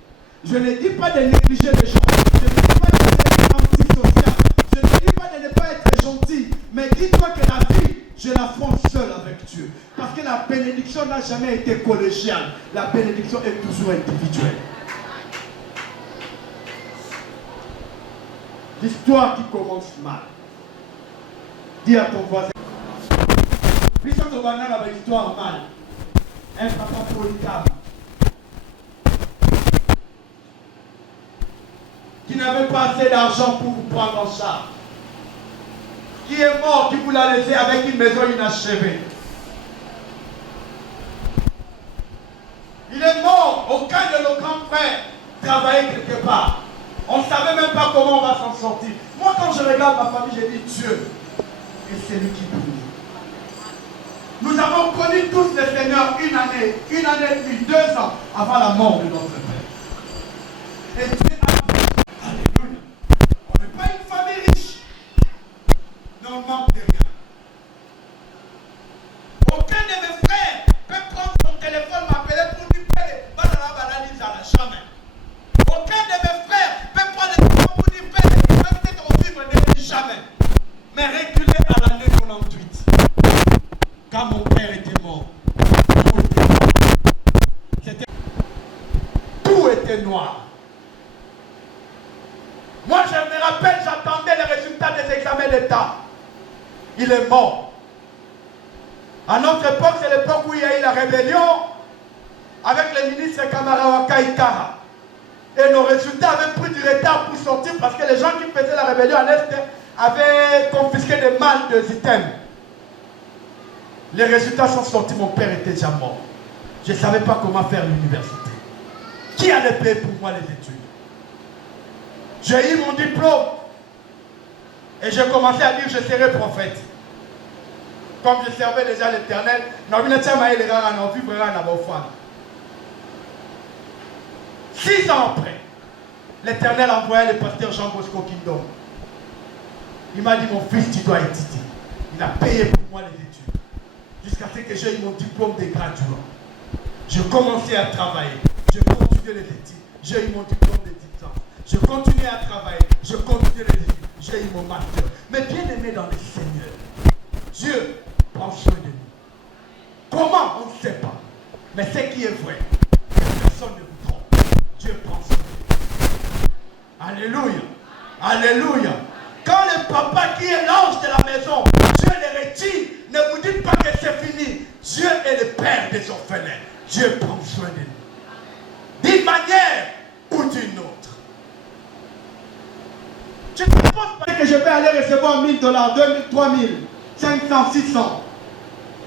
Je ne dis pas de négliger les gens. Je ne dis pas de être antisocial. Je ne dis pas de ne pas être gentil. Mais dis-toi que la vie, je l'affronte seul avec Dieu. Parce que la bénédiction n'a jamais été collégiale. La bénédiction est toujours individuelle. L'histoire qui commence mal. Dis à ton voisin. L'histoire de Wana a une histoire mal. Un papa polygame. Qui n'avait pas assez d'argent pour vous prendre en charge. Qui est mort, qui vous l'a laissé avec une maison inachevée. Il est mort au cas de nos grands frères travailler quelque part. On ne savait même pas comment on va s'en sortir. Moi, quand je regarde ma famille, je dis Dieu. Et c'est lui qui prie. Nous avons connu tous le Seigneur une année et demie, 2 ans avant la mort de notre Père. Et Dieu a... Alléluia. On n'est pas une famille riche. Mais on manque de rien. Aucun de mes frères peut prendre son téléphone, m'appeler pour lui payer. Jamais. Aucun de mes frères peut prendre le téléphone pour lui payer. Peut-être au vivre de lui, jamais. Mais reculer à l'année 98. Quand mon père était mort, tout était noir. Moi, je me rappelle, j'attendais les résultats des examens d'État. Il est mort. À notre époque, c'est l'époque où il y a eu la rébellion avec le ministre Kamarawaka Ikara. Et nos résultats avaient pris du retard pour sortir parce que les gens qui faisaient la rébellion en Est avaient confisqué des malles de items. Les résultats sont sortis, mon père était déjà mort. Je ne savais pas comment faire l'université. Qui allait payer pour moi les études? J'ai eu mon diplôme. Et j'ai commencé à dire je serai prophète. Comme je servais déjà l'Éternel, 6 ans après, l'Éternel a envoyé le pasteur Jean Bosco Kingdom. Il m'a dit mon fils, tu dois étudier. Il a payé pour moi les études. Jusqu'à ce que j'ai eu mon diplôme de graduat. J'ai commencé à travailler. J'ai continué les études. J'ai eu mon diplôme de licence. Je continuais à travailler. Je continuais les études. J'ai eu mon master. Mais bien aimé dans le Seigneur, Dieu prend soin de nous. Comment? On ne sait pas. Mais ce qui est vrai, personne ne vous trompe. Dieu prend soin de nous. Alléluia. Alléluia. Quand le papa qui est l'ange de la maison, Dieu le retire, ne vous dites pas que c'est fini. Dieu est le père des orphelins. Dieu prend soin de nous. D'une manière ou d'une autre. Je ne pense pas que je vais aller recevoir $1000, 2000, 3000, 500, 600.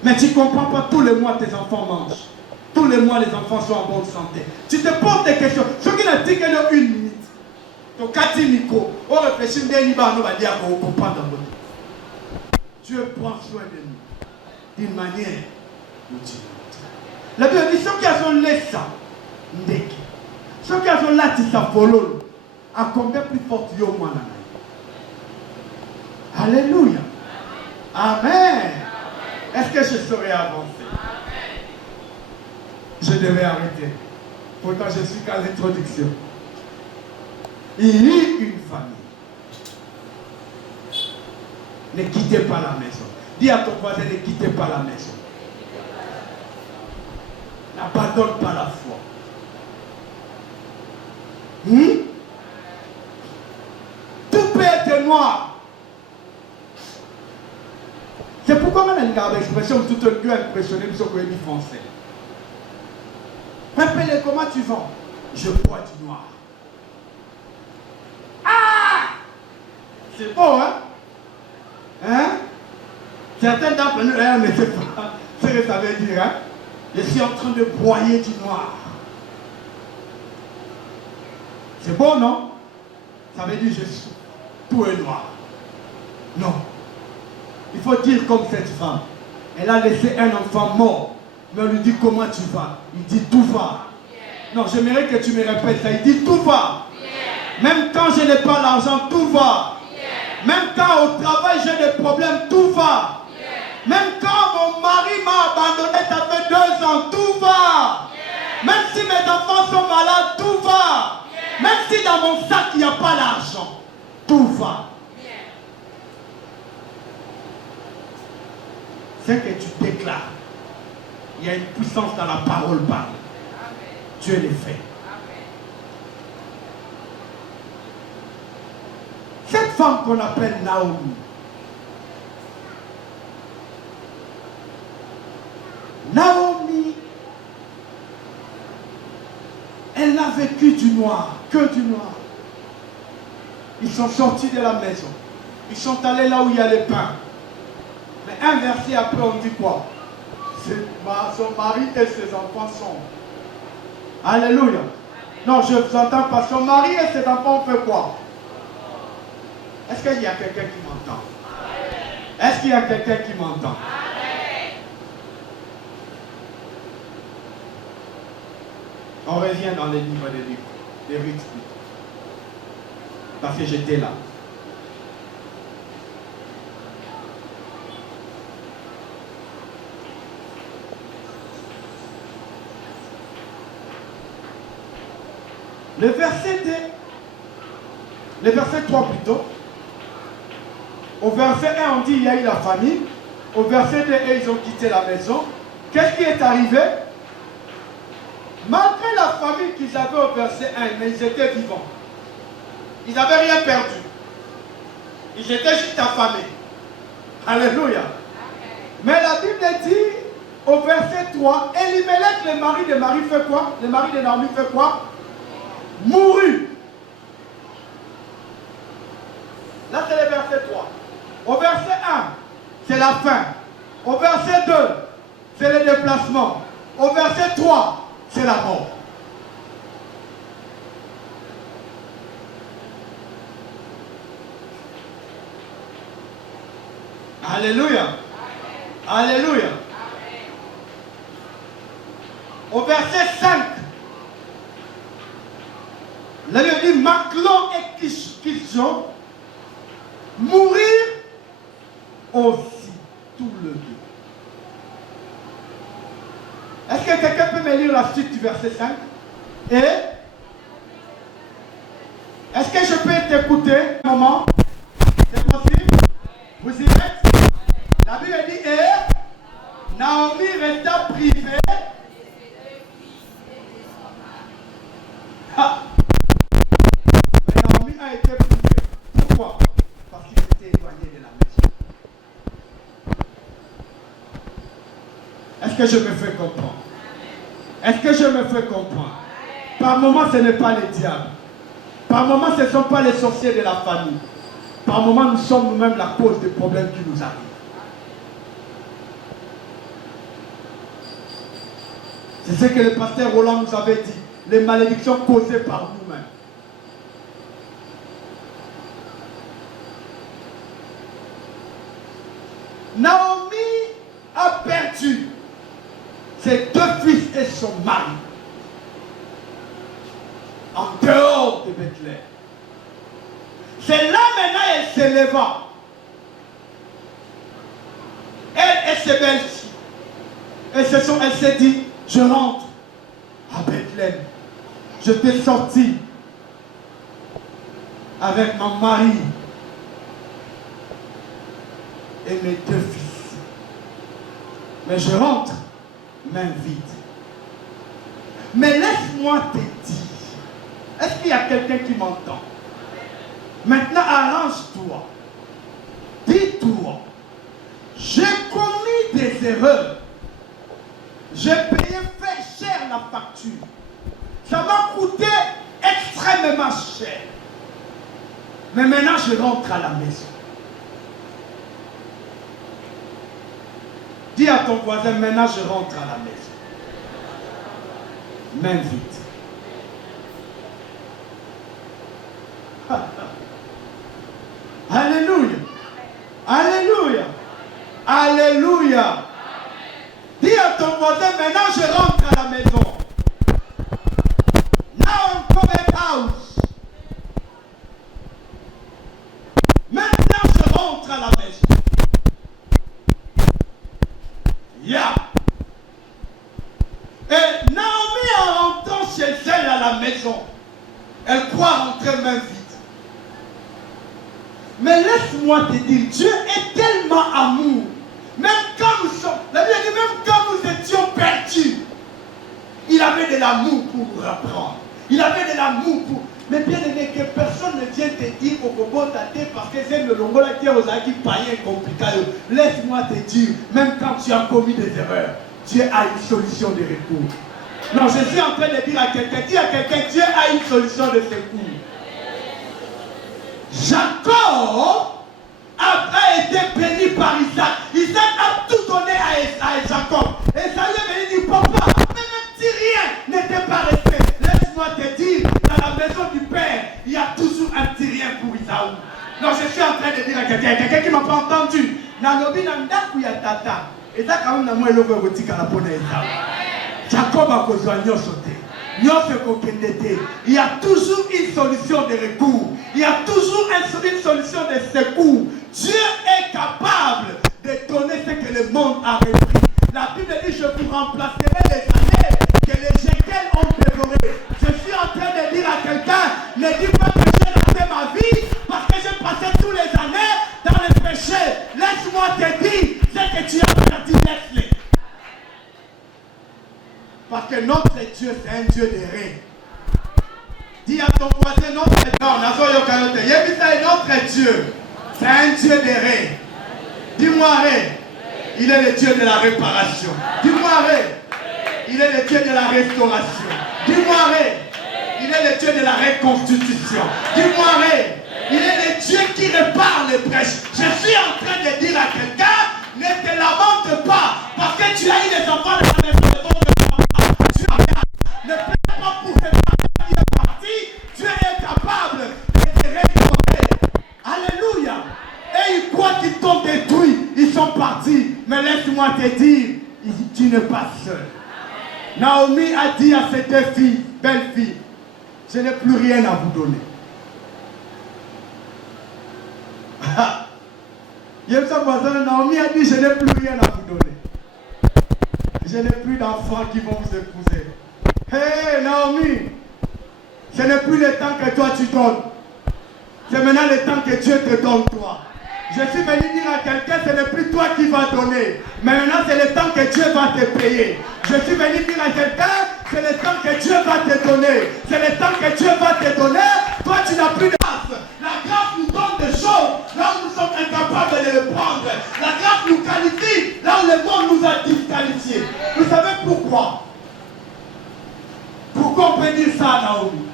Mais tu ne comprends pas, tous les mois tes enfants mangent. Tous les mois les enfants sont en bonne santé. Tu te poses des questions. Ce qui n'a dit que une minute. Donc, quand Nico, on réfléchit, on va dire qu'on comprend dans votre vie. Dieu prend soin de nous d'une manière ou d'une autre. La Bible dit ceux qui sont laissés, ceux qui sont là, ils s'affolent. À combien plus fort tu es au moins? Alléluia. Amen. Est-ce que je saurais avancer? Je devais arrêter. Pourtant, je suis qu'à l'introduction. Il y a une famille. Ne quittez pas la maison. Dis à ton voisin, ne quittez pas la maison. N'abandonne pas la foi. Tout peut être noir. C'est pourquoi on a l'expression tout le Dieu impressionné sur le français. Rappelez comment tu vends. Je bois du noir. Ah! C'est beau, hein? Hein? Certains d'entre nous, ne savent pas ce que ça veut dire. Hein? Je suis en train de broyer du noir. C'est bon, non? Ça veut dire je suis tout est noir. Non. Il faut dire comme cette femme. Elle a laissé un enfant mort. Mais on lui dit comment tu vas? Il dit tout va. Non, j'aimerais que tu me répètes ça. Il dit tout va. Même quand je n'ai pas l'argent, tout va. Même quand au travail j'ai des problèmes, tout va. Même quand mon mari m'a abandonné, ça fait 2 ans, tout va. Même si mes enfants sont malades, tout va. Même si dans mon sac il n'y a pas l'argent, tout va. C'est que tu déclares. Il y a une puissance dans la parole parlée. Dieu les fait. Cette femme qu'on appelle Naomi, elle n'a vécu du noir, que du noir. Ils sont sortis de la maison. Ils sont allés là où il y a les pains. Mais un verset après, on dit quoi? Son mari et ses enfants sont. Alléluia. Non, je ne vous entends pas. Son mari et ses enfants ont fait quoi? Est-ce qu'il y a quelqu'un qui m'entend? Est-ce qu'il y a quelqu'un qui m'entend? On revient dans les livres des Ruth. Parce que j'étais là. Le verset 3 plutôt. Au verset 1, on dit il y a eu la famine. Au verset 2, ils ont quitté la maison. Qu'est-ce qui est arrivé? Malgré la famine qu'ils avaient au verset 1, mais ils étaient vivants. Ils n'avaient rien perdu. Ils étaient juste affamés. Alléluia. Mais la Bible dit au verset 3, Elimelech, le mari de Marie, fait quoi? Le mari de Naomi fait quoi? Mourut. Là, c'est le verset 3. Au verset 1, c'est la fin. Au verset 2, c'est le déplacement. Au verset 3, c'est la mort. Alléluia. Alléluia. Au verset 5, la Bible dit Maclon et Kishon mourir aussi tous les deux. Est-ce que quelqu'un peut me lire la suite du verset 5? Et est-ce que je peux t'écouter un moment? C'est possible? Vous y êtes? La Bible dit et Naomi resta privée. Ah. Mais Naomi a été privée. Pourquoi? Parce qu'il s'était éloigné de la maison. Est-ce que je me fais comprendre? Est-ce que je me fais comprendre? Par moments, ce n'est pas les diables. Par moments, ce ne sont pas les sorciers de la famille. Par moments, nous sommes nous-mêmes la cause des problèmes qui nous arrivent. C'est ce que le pasteur Roland nous avait dit. Les malédictions causées par nous-mêmes. Naomi a perdu ses 2 fils et son mari en dehors de Bethléem. C'est là maintenant elle s'éleva. Elle et ses belles-filles. Elle s'est dit, je rentre à Bethléem. Je t'ai sorti avec mon mari et mes 2 fils. Mais je rentre main vide. Mais laisse-moi te dire, est-ce qu'il y a quelqu'un qui m'entend? Maintenant, arrange-toi. Dis-toi, j'ai commis des erreurs. J'ai payé cher la facture. Ça m'a coûté extrêmement cher. Mais maintenant, je rentre à la maison. Dis à ton voisin, maintenant je rentre à la maison. Main vite. Alléluia. Alléluia. Alléluia. Dis à ton voisin, maintenant je rentre à la maison. Now I'm coming house. Maintenant je rentre à la maison. Yeah. Et Naomi, en rentrant chez elle à la maison, elle croit rentrer main vide. Mais laisse-moi te dire, Dieu est tellement amour. Même quand nous sommes, la Bible dit, même quand nous étions perdus, il avait de l'amour pour nous reprendre. Il avait de l'amour pour... Mais bien aimé, que personne ne vienne te dire au Congo Tate parce que c'est le Longola qui est aux acquis païens compliqués. Laisse-moi te dire, même quand tu as commis des erreurs, Dieu a une solution de recours. Non, je suis en train de dire à quelqu'un, dis à quelqu'un, Dieu a une solution de secours. Jacob a été béni par Isaac. Isaac a tout donné à Jacob. Et ça lui est venu dire, papa, même si rien n'était pas resté, laisse-moi te dire, dans la maison du Père, il y a toujours un petit rien pour Isaou. Non, je suis en train de dire à quelqu'un qui ne m'a pas entendu. Nanobi Nandaku ya tata. Et ça, quand même, moi, il Jacob a besoin de sauter. Il y a toujours une solution de recours. Il y a toujours une solution de secours. Dieu est capable de donner ce que le monde a repris. La Bible dit, je vous remplacerai les années que les Jékels ont dévoré. Je suis en train de dire à quelqu'un, ne dis pas que j'ai raté ma vie parce que j'ai passé toutes les années dans le péché. Laisse-moi te dire ce que tu as perdu, laisse-le. Parce que notre Dieu, c'est un Dieu de rêve. Dis à ton voisin, notre Dieu, notre Dieu, c'est un Dieu de rêve. Dis-moi rêve. Il est le Dieu de la réparation. Dis-moi rêve. Il est le Dieu de la restauration. Dis-moi rêve. Il est le Dieu de la reconstitution. Dis-moi rêve. Il est le Dieu qui répare les brèches. Je suis en train de dire à quelqu'un, ne te lamente pas parce que tu as eu des enfants de la maison de ton papa. Ne pleure pas pour cette personne qui est partie. Dieu est capable de te restaurer. Alléluia. Et ils croient qu'ils t'ont détruit. Ils sont partis. Mais laisse-moi te dire, tu n'es pas seul. Naomi a dit à ses deux filles, belles filles, je n'ai plus rien à vous donner. Naomi a dit, je n'ai plus rien à vous donner. Je n'ai plus d'enfants qui vont vous épouser. Hé Naomi, ce n'est plus le temps que toi tu donnes. C'est maintenant le temps que Dieu te donne toi. Je suis venu dire à quelqu'un, ce n'est plus toi qui vas donner. Mais maintenant c'est le temps que Dieu va te payer. Je suis venu dire à quelqu'un, c'est le temps que Dieu va te donner. C'est le temps que Dieu va te donner. Toi tu n'as plus de grâce. La grâce nous donne des choses là où nous sommes incapables de les prendre. La grâce nous qualifie là où le monde nous a disqualifiés. Vous savez pourquoi? Pourquoi on peut dire ça à Naomi?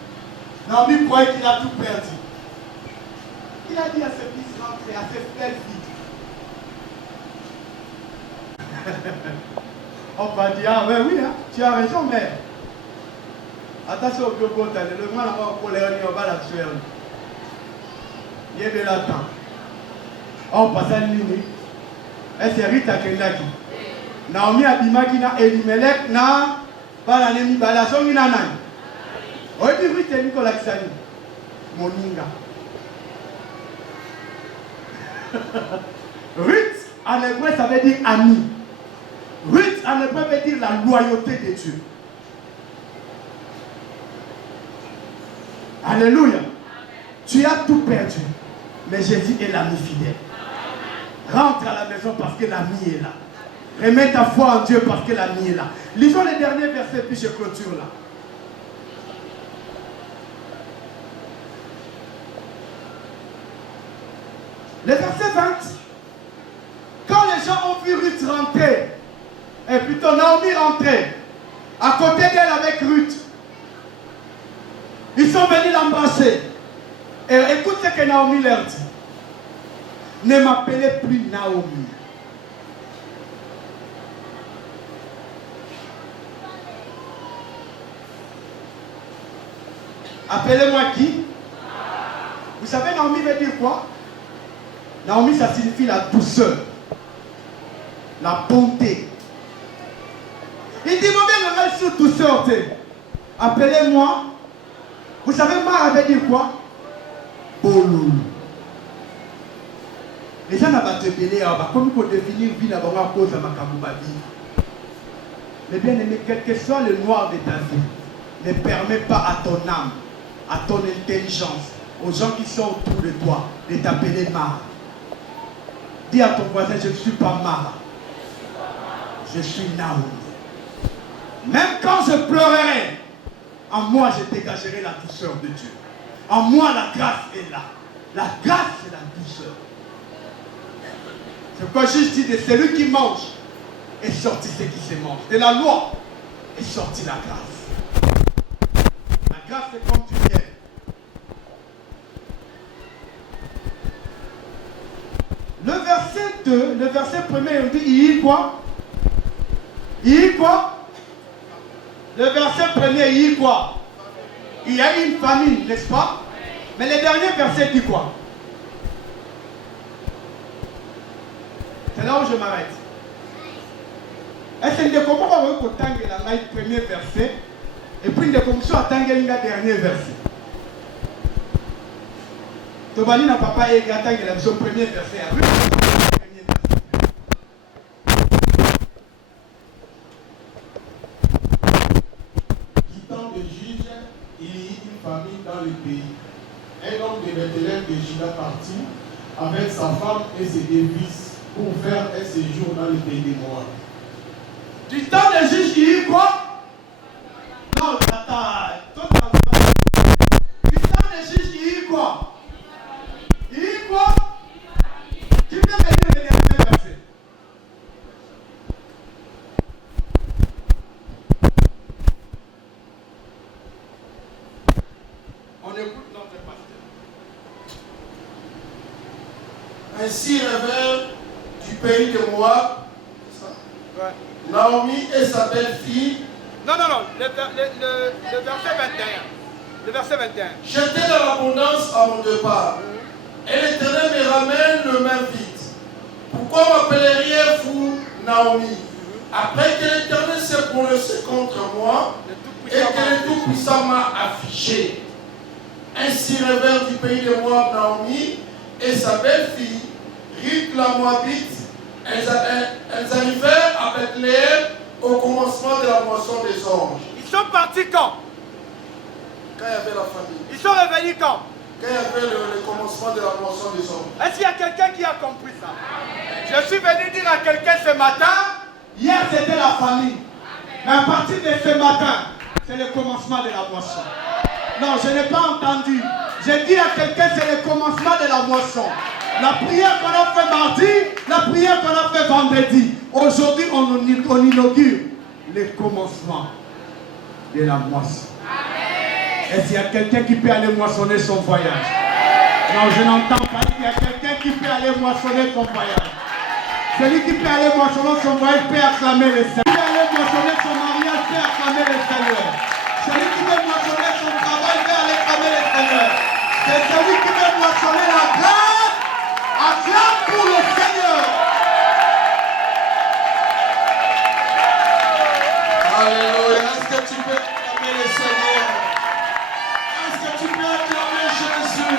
Naomi croyait qu'il a tout perdu. Il a dit à ses fils rentrés, à ses belles filles. On va dire, ah ouais, oui, hein, tu as raison, mère. Attention au Gogo, le mal va au colère, on va la tuer. Il y a de l'attente. On passe à l'île. Et c'est Rita Kendaki. Naomi Abimaki na Elimelech na Balanemi Balasongi na nani. Oyebi Rita Nicolas Kisani. Moninga. Ruth en hébreu ça veut dire ami. Ruth en hébreu veut dire la loyauté de Dieu. Alléluia. Tu as tout perdu. Mais Jésus est l'ami fidèle. Rentre à la maison parce que l'ami est là. Remets ta foi en Dieu parce que l'ami est là. Lisons les derniers versets puis je clôture là. Le verset 20. Quand les gens ont vu Ruth rentrer, et plutôt Naomi rentrer, à côté d'elle avec Ruth, ils sont venus l'embrasser. Et écoute ce que Naomi leur dit. Ne m'appelez plus Naomi. Appelez-moi qui? Vous savez, Naomi veut dire quoi? Naomi, ça signifie la douceur, la bonté. Il dit, mon bien, le reste sur douceur. Appelez-moi. Vous savez, Mara veut dire quoi? Bolou. Les gens n'ont pas te belé, comme il faut définir vie là-bas à cause de ma vie. Mais bien aimé, quel que soit le noir de ta vie, ne permets pas à ton âme, à ton intelligence, aux gens qui sont autour de toi, de t'appeler Mara. Dis à ton voisin, je ne suis pas Mara. Je suis Naomi. Même quand je pleurerai, en moi je dégagerai la douceur de Dieu. En moi la grâce est là. La grâce c'est la douceur. C'est pourquoi Jésus dit de celui qui mange est sorti ce qui se mange. De la loi est sorti la grâce. La grâce c'est comme du miel. Le verset 2, le verset 1er, on dit, il y quoi? Il y quoi? Le verset 1er, il y quoi? Il y a une famine, n'est-ce pas? Mais le dernier verset dit quoi? C'est là où je m'arrête. Est-ce que comment on va attendre le premier verset et puis on va attendre le dernier verset? Tobani n'a pas attendre le premier verset. Du temps de juge, il y eut une famine dans le pays. Un homme de Bethléem de Juda partit avec sa femme et ses deux fils pour faire un séjour dans le pays de Moab. Du temps de juge, il y eut quoi? Non, attends. Du temps de juge, il y eut quoi? Il y eut quoi? Qui peut me dire le dernier verset? On écoute notre pasteur. Ainsi revint du pays de Moab, Naomi et sa belle-fille. Non, le verset 21. Le verset 21. J'étais dans l'abondance à mon départ, et l'Éternel me ramène le m'invite. Pourquoi m'appelleriez-vous Naomi? Après que l'Éternel s'est prononcé contre moi, et que le Tout-Puissant m'a affiché. Ainsi revint du pays de Moab Naomi et sa belle-fille, Ruth la Moabite. Elles arrivèrent à Bethléem au commencement de la moisson des anges. Ils sont partis quand? Quand il y avait la famille. Ils sont revenus quand? Quand il y avait le commencement de la moisson des anges. Est-ce qu'il y a quelqu'un qui a compris ça? Je suis venu dire à quelqu'un ce matin, hier c'était la famille. Mais à partir de ce matin, c'est le commencement de la moisson. Non, je n'ai pas entendu. J'ai dit à quelqu'un, c'est le commencement de la moisson. La prière qu'on a fait mardi, la prière qu'on a fait vendredi. Aujourd'hui, on inaugure le commencement de la moisson. Est-ce qu'il y a quelqu'un qui peut aller moissonner son voyage? Non, je n'entends pas. Il y a quelqu'un qui peut aller moissonner son voyage. Celui qui peut aller moissonner son voyage peut acclamer le Seigneur. Celui qui peut aller moissonner son mariage peut acclamer le Seigneur. Celui qui veut moissonner son travail peut aller acclamer le Seigneur. C'est celui qui veut moissonner la grâce, acclame pour le Seigneur. Alléluia. Est-ce que tu peux acclamer le Seigneur? Est-ce que tu peux acclamer Jésus?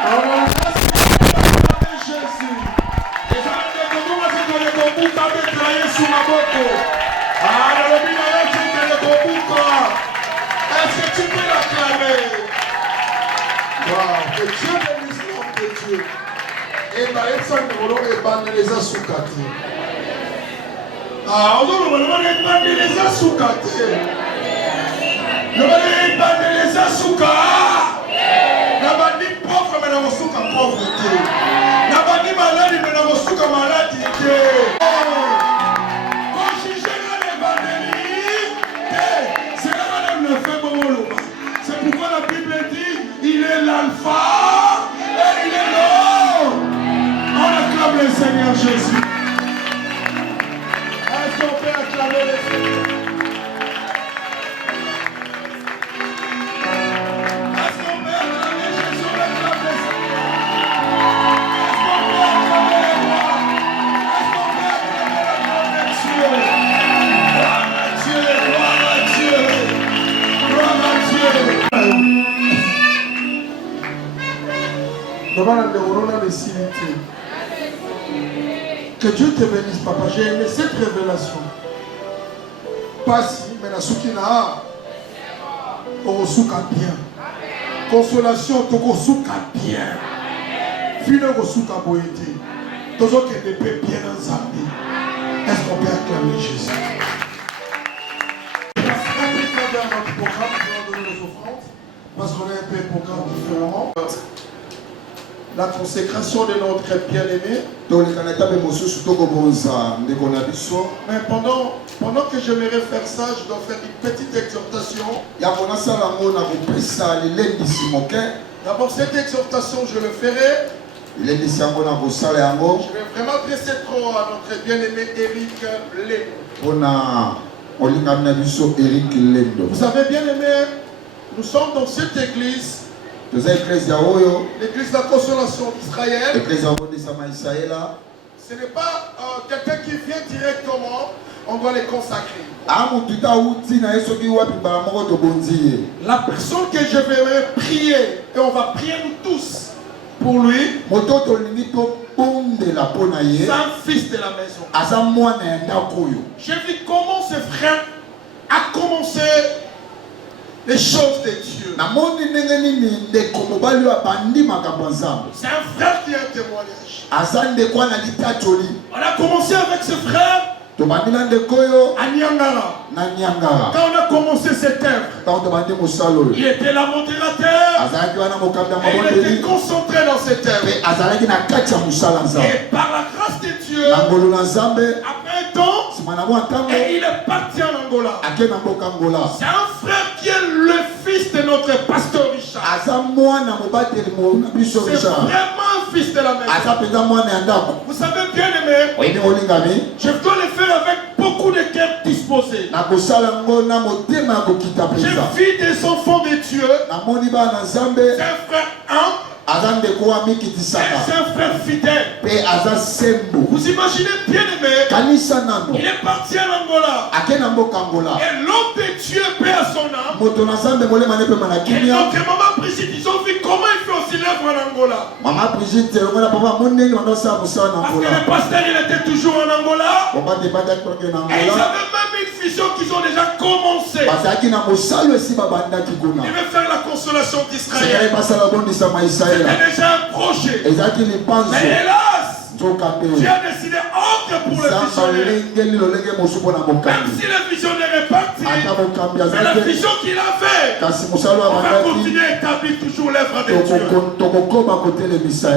Est-ce que tu peux acclamer Jésus? Les gens de comment est-ce que les comptes avaient travaillé sous ma botte? Ah, le binaire qui est le compte. Est-ce que tu peux l'acclamer? Waouh, que Dieu bénisse l'homme de Dieu. Et par exemple, nous allons évangéliser sous quartier. Ah, nous allons évangéliser sous quartier. Nous allons évangéliser sous quartier. Nous allons pauvre, mais nous allons sous pauvreté. Nous allons malade, mais nous allons sous maladie. Quand je suis l'évangélie, c'est là que nous faisons. C'est pourquoi la Bible dit, il est l'alpha et il est l'homme. On acclame le Seigneur Jésus. Est-ce qu'on peut acclamer le Seigneur? Que Dieu te bénisse, papa. J'ai aimé cette révélation. Pas si, mais la soukina. Tokosuka bien. Consolation, tokosuka bien. Fino kosuka boyete. Tozo que des paix bien en Zambie. Est-ce qu'on peut acclamer Jésus? Dans notre programme, nous allons donner nos offrandes. Parce qu'on a un peu un programme différent. La consécration de notre bien-aimé. Mais pendant que j'aimerais faire ça, je dois faire une petite exhortation. D'abord, cette exhortation, je le ferai. Je vais vraiment adresser trop à notre bien-aimé Eric Lendo. Vous avez bien aimé, nous sommes dans cette église. L'église de la consolation d'Israël. Ce n'est pas quelqu'un qui vient directement, on doit les consacrer. La personne que je vais prier, et on va prier nous tous pour lui, c'est un fils de la maison. J'ai vu comment ce frère a commencé les choses de Dieu. C'est un frère qui a un témoignage. On a commencé avec ce frère à Nyangara. Quand on a commencé cette œuvre, il était la modérateur et il était concentré dans cette œuvre. Et par la grâce de Dieu, après un temps, et il est parti en Angola. C'est un frère qui est le fils de notre pasteur Richard. C'est vraiment un fils de la maison. Vous savez bien aimé, je dois le faire avec beaucoup de cœur disposé. J'ai vu des enfants de Dieu. C'est un frère humble. C'est un frère fidèle. Vous imaginez bien aimé, il est parti en Angola. Et l'homme de Dieu paie à son âme. Et notre maman Brigitte, ils ont vu comment il fait aussi l'œuvre en Angola. Parce que le pasteur il était toujours en Angola. Et ils avaient même une vision qu'ils ont déjà commencé. Il veut faire la consolation d'Israël. C'était déjà un projet. Mais hélas, Dieu a décidé autre pour le visionnaire. Même si le visionnaire est parti, mais la vision qu'il avait, on va continuer à établir toujours l'œuvre de Dieu.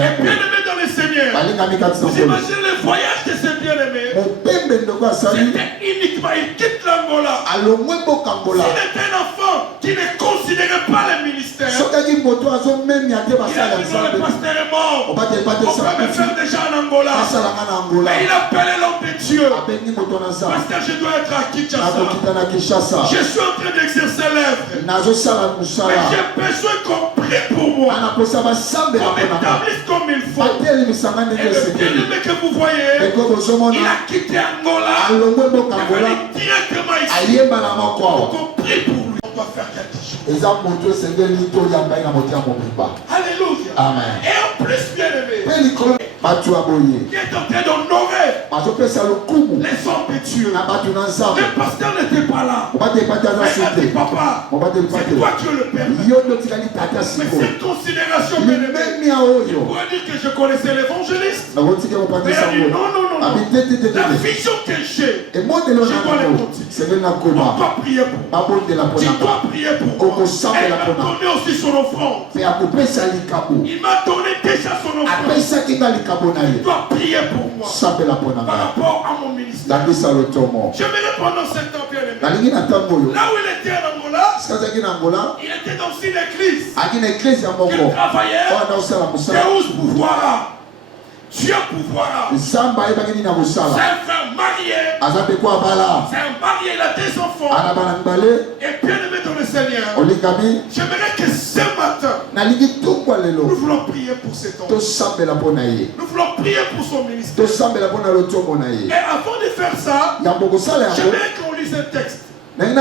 Et bien aimé dans le Seigneur, vous imaginez le voyage de ce bien-aimé. C'était uniquement, il quitte l'Angola. S'il était un enfant qui ne considérait pas le ministère, il a dit non, le pasteur est mort. On peut me faire déjà en Angola. Mais il appelait l'homme de Dieu. Pasteur, je dois être à Kinshasa. Je suis en train d'exercer l'œuvre. Mais j'ai besoin qu'on prie pour moi. Qu'on m'établisse comme il faut. Et le bien-aimé que vous voyez, il a quitté Angola. Il est venu directement ici. Pour qu'on prie pour lui. On doit faire quelque chose. Alléluia. Amen. Et en plus, bien-aimé, qui est en train d'honorer les hommes de Dieu. Le pasteur n'était pas là. Mais il a dit, papa, c'est toi qui es le père. Mais cette considération, bien-aimé, il pourrait dire que je connaissais l'évangéliste. Mais il a dit, non. La vision que j'ai, je dois le continuer. On doit prier pour moi. Tu dois prier pour moi. Et il m'a donné aussi son offrande. Il m'a donné déjà son offrande. Tu dois prier pour moi par rapport à mon ministère. J'aimerais pendant ce temps, bien-aimé, là où il était en Angola, il était dans une église. Il travaillait. Deus pouvoira. Dieu pouvoira. C'est un frère marié. C'est un marié, il a des enfants. Et bien aimé dans le Seigneur, j'aimerais que ce matin, nous voulons prier pour cet homme. Nous voulons prier pour son ministère. Et avant de faire ça, j'aimerais qu'on lise un texte. 1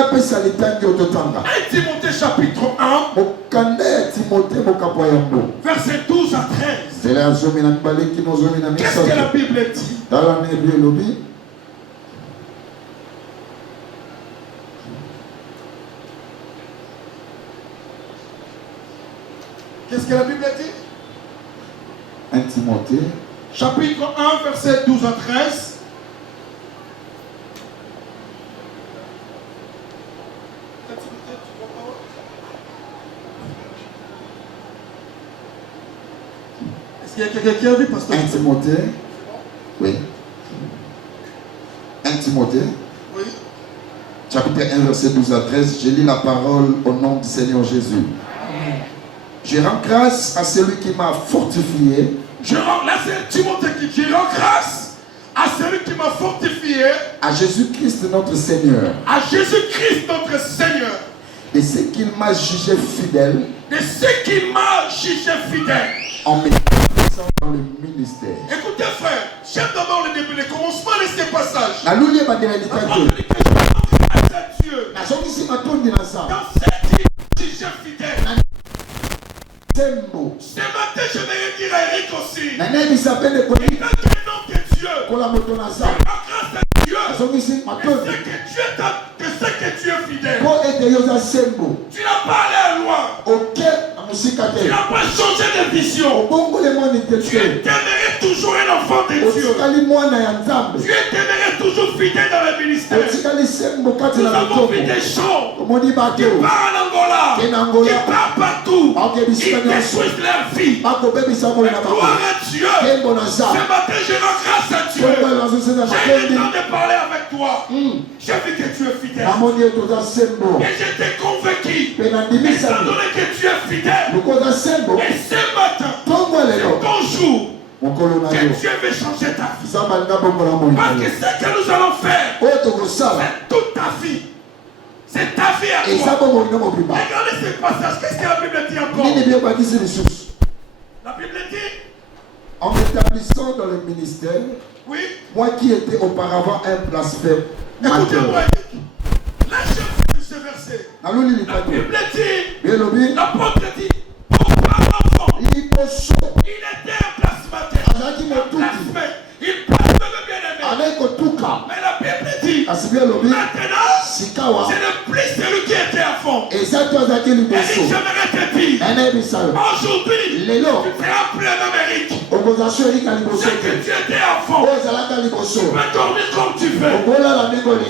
Timothée chapitre 1, verset 12 à 13. Qu'est-ce que la Bible dit? Qu'est-ce que la Bible dit? 1 Timothée. Chapitre 1, verset 12 à 13. Est-ce qu'il y a quelqu'un qui a vu, pasteur? 1 Timothée. Oui. 1 Timothée. Oui. Chapitre 1, verset 12 à 13. Je lis la parole au nom du Seigneur Jésus. Je rends grâce à celui qui m'a fortifié. Là, c'est Timothée qui dit, je rends grâce à celui qui m'a fortifié. À Jésus-Christ notre Seigneur. À Jésus-Christ notre Seigneur. De ce qu'il m'a jugé fidèle. De ce qu'il m'a jugé fidèle. En m'établissant dans le ministère. Écoutez frère, j'aime d'abord le début, le commencement de ce passage. La lumière va Dieu. Dans ce qui jugé fidèle. Ce matin, je vais dire à Eric aussi. Il n'a qu'un nom de Dieu. Grâce à Dieu. Que c'est que Dieu est fidèle. Tu n'as pas allé loin. Tu n'as pas changé de vision. Tu éteinerais toujours un enfant de Dieu. Tu éteinerais toujours fidèle dans le ministère. Nous avons vu des gens qui partent en Angola, qui partent partout, qui détruisent leur vie. Gloire à Dieu. Ce matin, je rends grâce à Dieu. J'ai eu le temps de parler avec toi. J'ai vu que tu es fidèle. Et j'étais convaincu, étant donné que tu es fidèle, et ce matin, c'est ton jour que Dieu veut changer ta vie. Parce que ce que nous allons faire, c'est toute ta vie. C'est ta vie à toi. Regardez ce passage. Qu'est-ce que la Bible dit encore? La Bible dit, en m'établissant dans le ministère, oui. Moi qui étais auparavant un blasphème. Écoutez-moi, là je fais ce verset. La Bible dit, l'apôtre dit, auparavant, il était un blasphémateur. Il blasphémait le bien-aimé. Mais la Bible dit, maintenant, ce n'est plus celui qui était à fond. Et j'aimerais te dire, aujourd'hui, tu ne seras plus un Amérique. C'est que tu étais à fond. Tu peux dormir comme tu veux.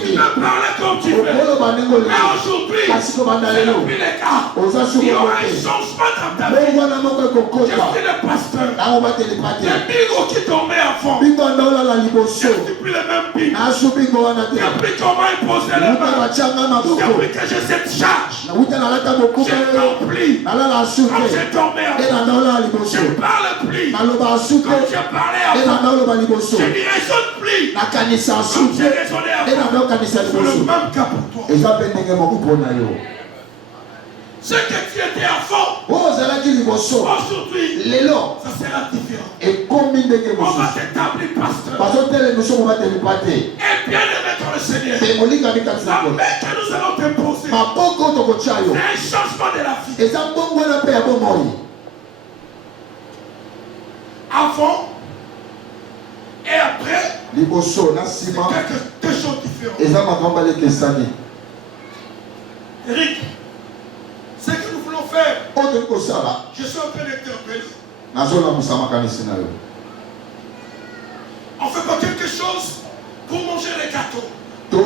Tu peux parler comme tu veux. Mais aujourd'hui, ce n'est plus le cas. Il y aura un changement dans ta vie. Je suis le pasteur. Les bigos qui tombaient à fond. Je ne suis plus le même bigo. J'ai appris comment imposer les mains. J'ai appris que j'ai cette charge. J'ai compris. Quand j'ai tombé à fond. Je parle plus. Quand j'ai parlé à fond. Je ne raisonne plus. Comme j'ai raisonné à fond. C'est le même cas pour toi. Ce que tu étais à fond, aujourd'hui, ça sera différent. On va t'établir pasteur. Et bien aimé dans le Seigneur. La main que nous allons te poser, c'est un changement de la vie. Avant et après, c'est quelque chose de différent. Eric, ce que nous voulons faire, je suis en train d'interpeller. On ne fait pas quelque chose pour manger les gâteaux. Mais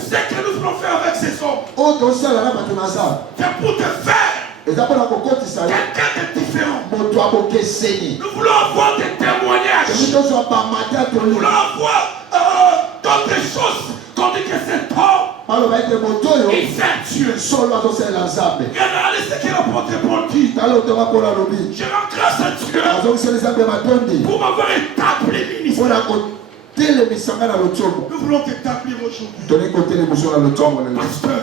ce que nous voulons faire avec ces hommes, c'est pour te faire quelqu'un de différent. Nous voulons avoir des témoignages. Nous voulons avoir d'autres choses. Qu'on dit que cet homme, il sait Dieu. Regardez ce que l'apôtre Paul dit. Je rends grâce à Dieu pour m'avoir établi ministère. Nous voulons t'établir aujourd'hui. Pasteur.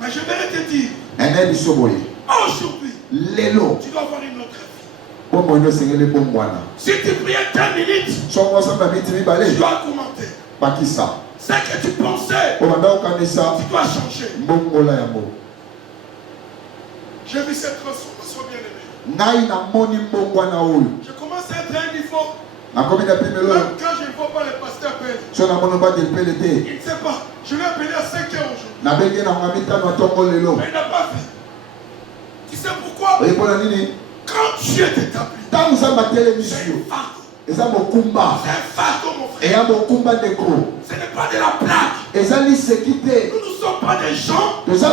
Mais je vais te dire, aujourd'hui, tu dois avoir une autre vie. Si tu priais 10 minutes, tu dois augmenter. Ce que tu pensais, tu dois changer. J'ai vu cette transformation bien aimée. Je commence à être à un niveau. Même quand je ne vois pas le pasteur Pelle, il ne sait pas. Je l'ai appelé à 5 heures aujourd'hui. Mais il n'a pas vu. Tu sais pourquoi? Quand Dieu t'établit, c'est un fardeau, mon frère. Ce n'est pas de la blague. Nous ne sommes pas des gens qui font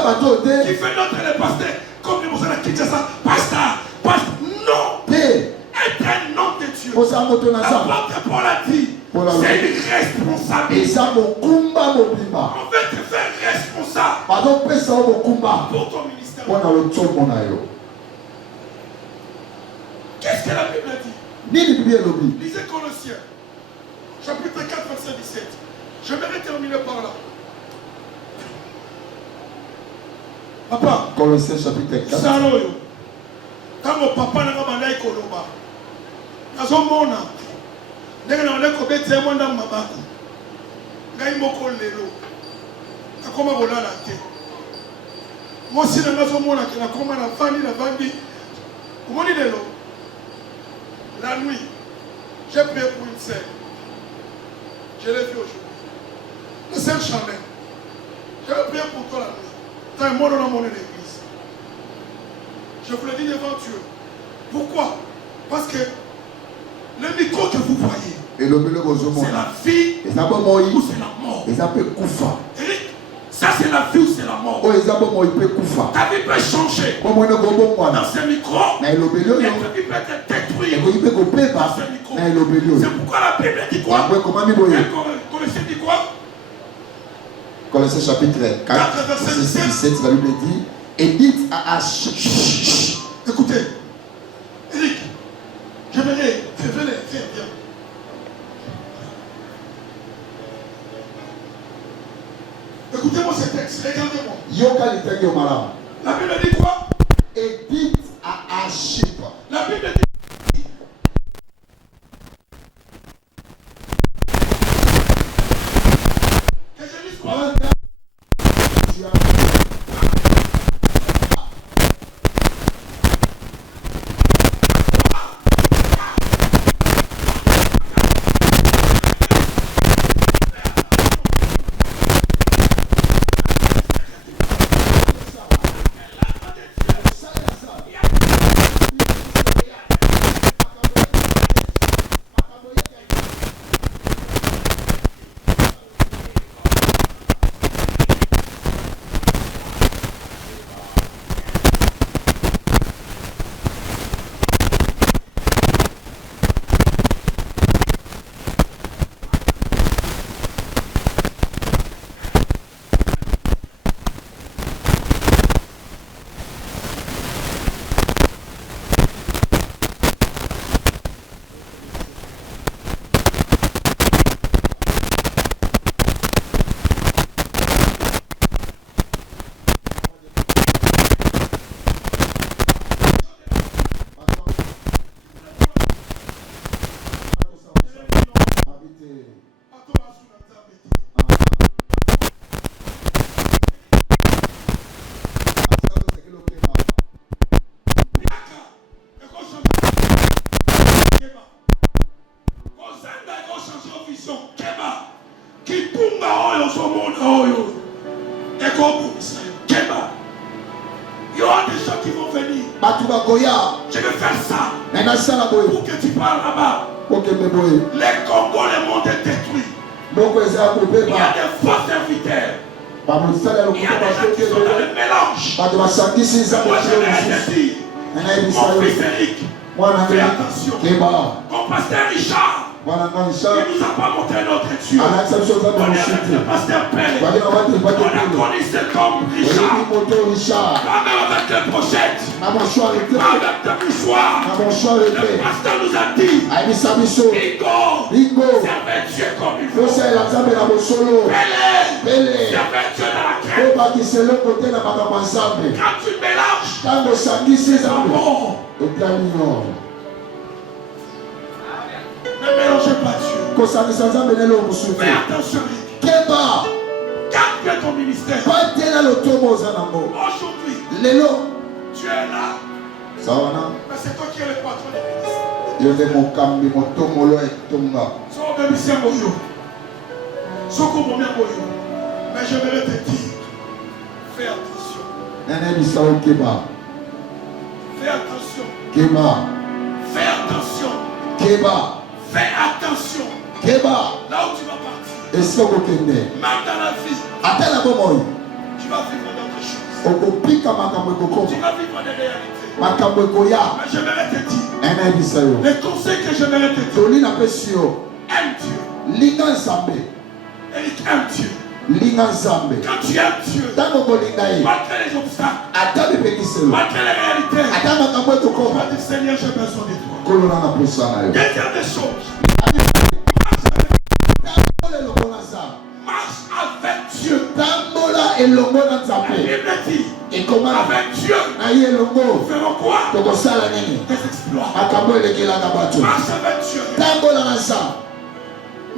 notre le pasteur comme nous sommes à Kinshasa. Pasteur. Non. Être un homme de Dieu. L'apôtre Paul a dit, c'est une responsabilité. On veut te faire responsable pour ton ministère. Qu'est-ce que la Bible dit? Lisez Colossiens, chapitre 4, verset 17. Je vais terminer par là. Papa, Colossiens chapitre 4. Saloyo. Quand mon papa n'a pas mandé Koloba, nazomona ndenge na ndeko bete mwanda mabako ngai moko lelo akoma bolala te mosi na nazomona ke nakoma na vandi omoni lelo la nuit j'ai prié pour une sœur, je l'ai vu aujourd'hui, la sœur Chanel. J'ai prié pour toi la nuit, tu as un mot dans mon église. Je vous le dis devant Dieu. Pourquoi? Parce que le micro que vous voyez, c'est la vie ou c'est la mort. Eric, ça c'est la vie ou c'est la mort. Ta vie peut changer. Dans ce micro, notre vie peut être détruite. Dans ce micro. C'est pourquoi la Bible dit quoi? Colossiens dit quoi? Colossiens chapitre 4, verset 17, la Bible dit, et dites à écoutez, Eric, je verrai, viens. Écoutez-moi ce texte, regardez-moi. La Bible dit quoi? Et dites à Archip. La Bible dit. Que je dise quoi? Je vais faire ça pour que tu parles là-bas. Les Congos, le monde est détruit. Il y a des faux serviteurs. Il y a des gens qui sont dans le mélange. Moi, je vais dire, mon fils Eric, fais attention. Mon pasteur Richard, il ne nous a pas montré notre Dieu. On est avec le pasteur Pelle. On a connu cet homme Richard. Pas même avec les pochettes. Pas avec les mouchoirs. Le pasteur nous a dit, Bingo, servez Dieu comme il faut. Pelle, servez Dieu dans la crête. Quand tu mélanges, c'est un bon. Ne mélangez pas Dieu. Fais attention, Rick. Garde bien ton ministère. Aujourd'hui, tu es là Mais c'est toi qui es le patron des ministres. Yo nde mokambi motomolo etonga. Mais j'aimerais te dire, fais attention. Nene bisao keba. Fais attention. Keba. Fais attention. Keba. Fais attention. Keba. Là où tu vas partir. Esoko kende. Même dans la vie. Atela bomoy. Tu vas vivre d'autres choses. Okopika makambo ekoko. Tu vas vivre des réalités. Makambo ekoya. Mais j'aimerais te dire. Nene bisao. Les conseils que j'aimerais te dire. Toli na pesio. Aime Dieu. Linga nzambe. Eric, aime Dieu. Linga nzambe. Quand tu aimes Dieu. Tango kolinga ye. Malgré les obstacles. Ata bipekiselo. Malgré les réalités. Ata makambo Tu ekoko. vas dire Seigneur, j'ai besoin de toi. Kolona na posa na yo. Deuxième des choses. Marche avec Dieu. Tambola elongo na La nzambe. Bible dit, Ekoma avec Dieu, na ye elongo. nous ferons quoi? Tokosala nini? Des exploits. Makambo elekelaka bato. Marche avec Dieu. Tambola na nzambe.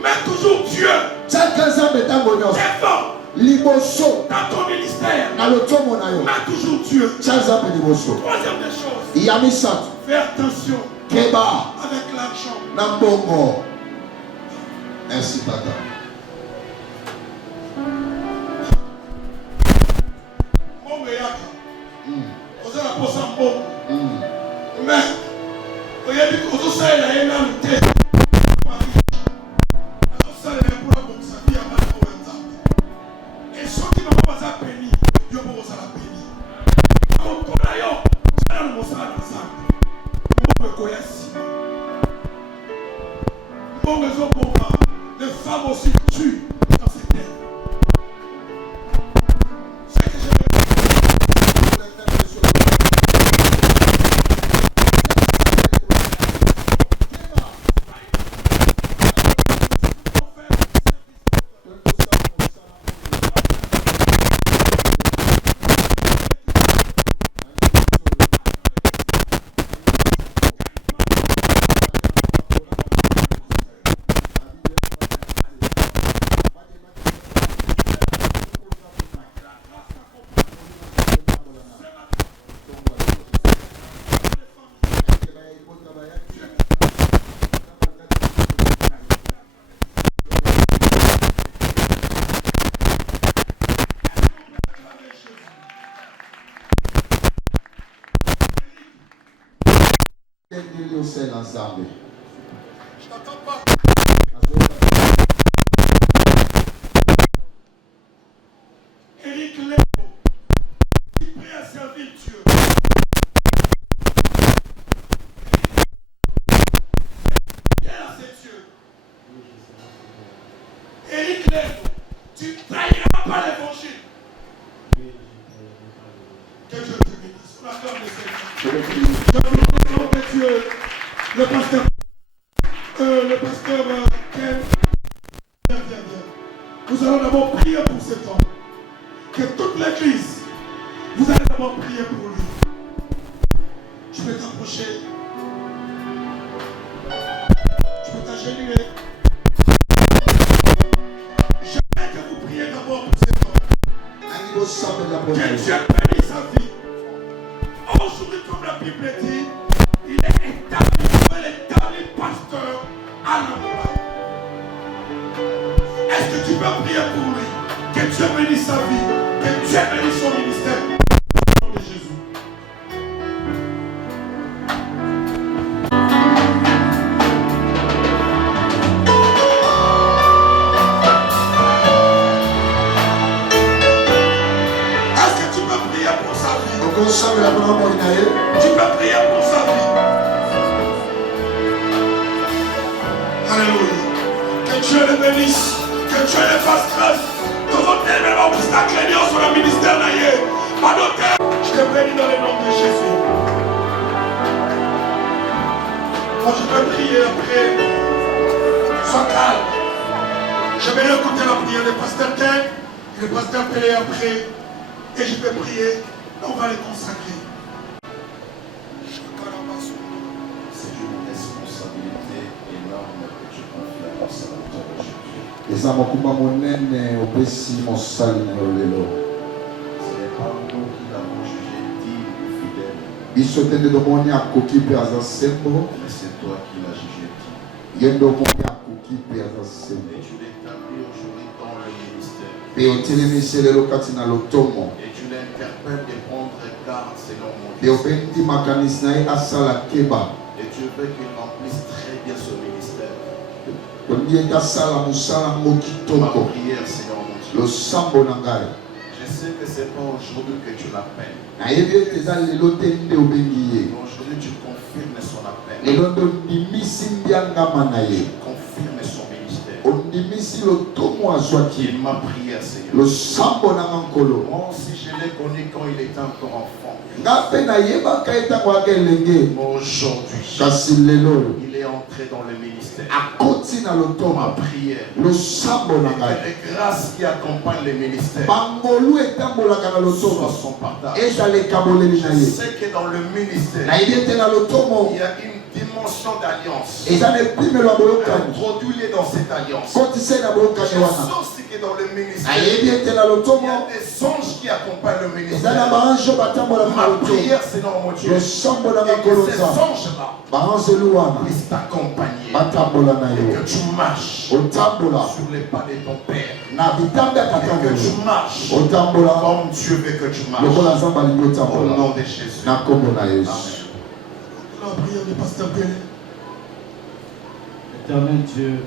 Mets toujours Dieu Tiaka nzambe ntango nyonso. devant Liboso dans ton ministère. na lotomo na yo. Mets toujours Dieu. Tia nzambe liboso. Troisième des choses, Ya misato. fais attention Keba avec l'argent. na mbongo. Merci tata. Mbongo yaka. Oza na posa mbongo. Mais oyebi ozosalela ye nanu te. Azosalela mpona kobongisa vie ya bana oyo ya Nzambe. Et soki bango baza peni, yo mpo kozala peni. Mpona yo zala na mosala na Nzambe. Mbongo ekoya nsima. Mbongo ezoboma. Les femmes aussi tuent dans ces terres. C'est que je vais ensemble. Je t'attends pas. Eric Léo, qui prie à servir Dieu. Viens à ces dieux. Eric Léo, tu ne trahiras pas l'évangile. Que Dieu te bénisse. On acclame le Seigneur. Je vous demande de Dieu, le pasteur Ken. Viens. Nous allons d'abord prier pour cet homme. Que toute l'église, vous allez d'abord prier pour lui. Tu peux t'approcher. Tu peux t'agenouiller. J'aimerais que vous priez d'abord pour cet homme. Que Dieu bénisse sa vie. Aujourd'hui, comme la Bible dit, il est établi pasteur à l'endroit. Est-ce que tu peux prier pour lui? Que Dieu bénisse sa vie, que Dieu bénisse son ministère. Au nom de Jésus. Est-ce que tu peux prier pour sa vie? Tu peux prier pour sa vie. Alléluia. Que Dieu le bénisse. Que Dieu le fasse grâce. Sur le ministère je te bénis dans le nom de Jésus. Moi je peux prier après. Sois calme. Je vais écouter la prière du pasteur Ken et le pasteur Pélé après. Et je vais prier. On va les consacrer. C'est une responsabilité énorme que tu confies à ton serviteur de Jésus. Eza mokumba monene opesi mosali na yo lelo. Ce n'est pas nous qui l'avons jugé digne et fidèle. biso tende domoni akoki mpe aza sembo mais c'est toi qui l'as jugé digne. ye ndomoni akoki mpe aza sembo Et tu l'établis aujourd'hui dans le ministère. mpe otelemisi lelo kati na lotomo Et tu l'interpelles de prendre garde selon mon mpe Dieu. opendi makanisi na ye asala keba Et tu veux qu'il remplisse très bien ce ministère. ondi ete asala mosala yango Ma kitoko prière, Seigneur mon Dieu. losambo na ngai Je sais que ce n'est pas aujourd'hui que tu l'appelles. nayebi ete eza lelo te nde obengi ye Mais aujourd'hui, tu confirmes son appel. lelo nde ondimisi mbiangama na ye Tu confirmes son ministère. ondimisi lotomo azwaki Qui est ma prière, Seigneur. losambo na nga nkolo Moi aussi, je l'ai connu quand il était encore enfant. nga mpe nayebaka ye ntango aka elenge Mais aujourd'hui, kasi lelo il est entré dans le ministère. akoti na Ma lotomo prière. losambo na Et ngai que les grâces qui accompagnent le ministère bangolu etambolaka na soient lotomo son partage. ezaleka boleli na Je ye sais que dans le ministère, nayebi ete na lotomo il y a une dimension d'alliance. eza na epimelo ya boyokani Introduis-les dans cette alliance. kotisa ye na boyokani Je wana sens aussi que dans le ministère, nayebi ete na il y lotomo a des anges qui accompagnent le eza na ministère. baange batambolaka na Ma lotomo prière, Seigneur mon Dieu, losambo na nga et que ces kolonza anges-là baanzelu wana puissent t'accompagner. batambola na Et yo que tu marches otambola sur les pas de ton Père. na bitambe ya Et tata que na tu yo marches otambola comme Dieu veut que tu marches. lokola nzambe alingi Au otambola nom de Jésus. na nkombo na yesu Amen. La prière du pasteur Bélé. Éternel Dieu,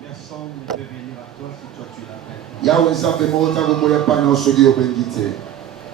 personne ne peut venir à toi si toi tu l'appelles. yawe nzambe moko ntango moya epai na soki obengi te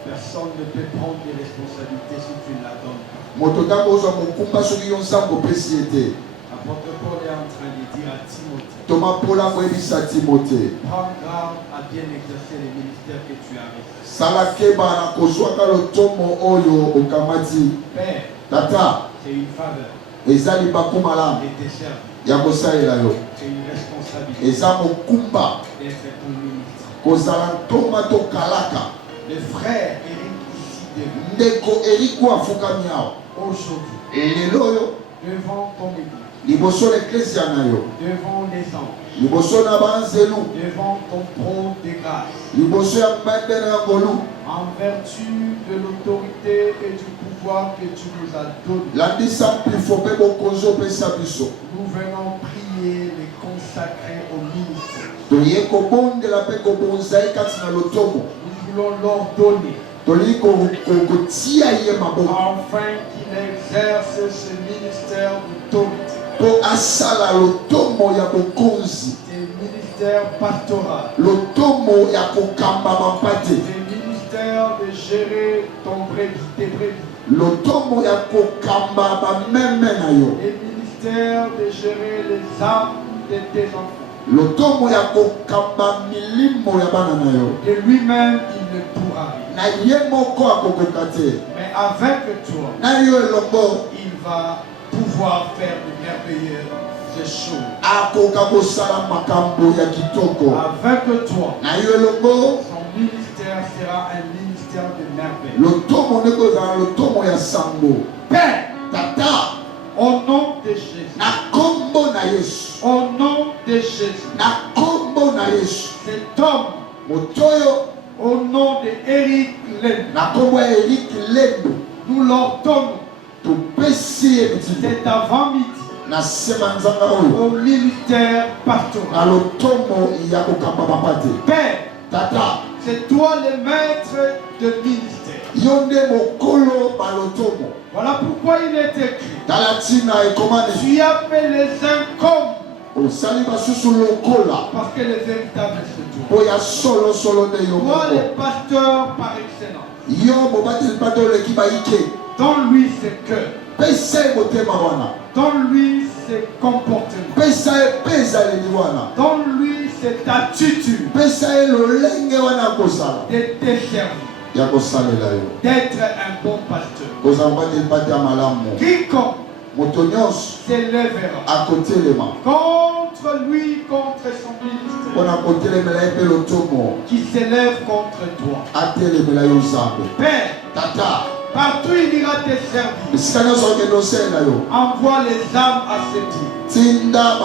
Personne ne peut prendre des responsabilités si tu ne la donnes pas. moto ntango ozwa mokumba soki yo nzambe opesi ye te L'apôtre Paul est en train de dire à Timothée, toma mpola moyebisa timote prends garde à bien exercer les ministères que tu as reçus. sala keba na kozwaka lotomo oyo okamati Père, tata c'est une faveur eza libaku malamu de te servir. ya kosalela yo C'est une responsabilité eza mokumba d'être ton ministre. kozala ntonga to kalaka Le frère Eric ici devant ndeko eriko afukami awa aujourd'hui, elelo oyo devant ton église, liboso na eklesia na yo devant les anges, liboso na banzelu devant ton trône de grâce, liboso ya mbembe na ya ngolu en vertu de l'autorité et du pouvoir que tu nous as donné, landisa mpifo mpe bokonzi opesa biso nous venons prier les consacrer au ministère. toye kobondela mpe kobonza ye kati na lotomo Nous voulons leur donner tolingi kotia ye maboko afin qu'il exerce ce ministère d'autorité, mpo asala lotomo ya bokonzi ce ministère pastoral, lotomo ya kokamba mampate ce ministère de gérer ton brebis, tes brebis, lotomo ya kokamba bameme na yo le ministère de gérer les âmes de tes enfants. lotomo ya kokamba milimo ya bana na yo De lui-même, il ne pourra rien. na ye moko akokoka te Mais avec toi, na yo elongo il va pouvoir faire de merveilleuses choses. akoka kosala makambo ya kitoko Avec toi, na yo elongo son ministère sera un ministère de merveille. lotomo nde kozala lotomo ya sango Père, tata au nom de Jésus, na nkombo na yesu au nom de Jésus, na nkombo na yesu cet homme, moto oyo au nom de Eric Len, na nkombo ya erik lendo nous leur donnons topesi ye mitindo cet avant-midi na nsema nzanga oyo au ministère pastoral. na lotomo ya kokamba mapate Père, tata c'est toi le maître de ministère. yo nde mokolo balotomo Voilà pourquoi il est écrit. tala ntina ekomani Tu as fait les uns comme, osali basusu lokola parce que les véritables c'est toi. mpo ya solosolo nde yo Toi moko le pasteur par excellence. yo mobateli mpe oleki bayike Dans lui ses cœurs. pesa ye motema wana Dans lui ses comportements. pesa ye mpe ezaleli wana Dans lui cette attitude pesa ye lolenge wana ya kozala de te servir. ya kosalela yo D'être un bon pasteur. kozala mobateli mpate ya malamu Quiconque moto nyonso s'élèvera akotelema contre lui, contre son ministère, mpona kotelemela ye mpe lotomo qui s'élève contre toi. atelemela yo nzambe Père, tata partout il ira te servir. esika nyonso okende osalela yo Envoie les âmes à ses pieds. tinda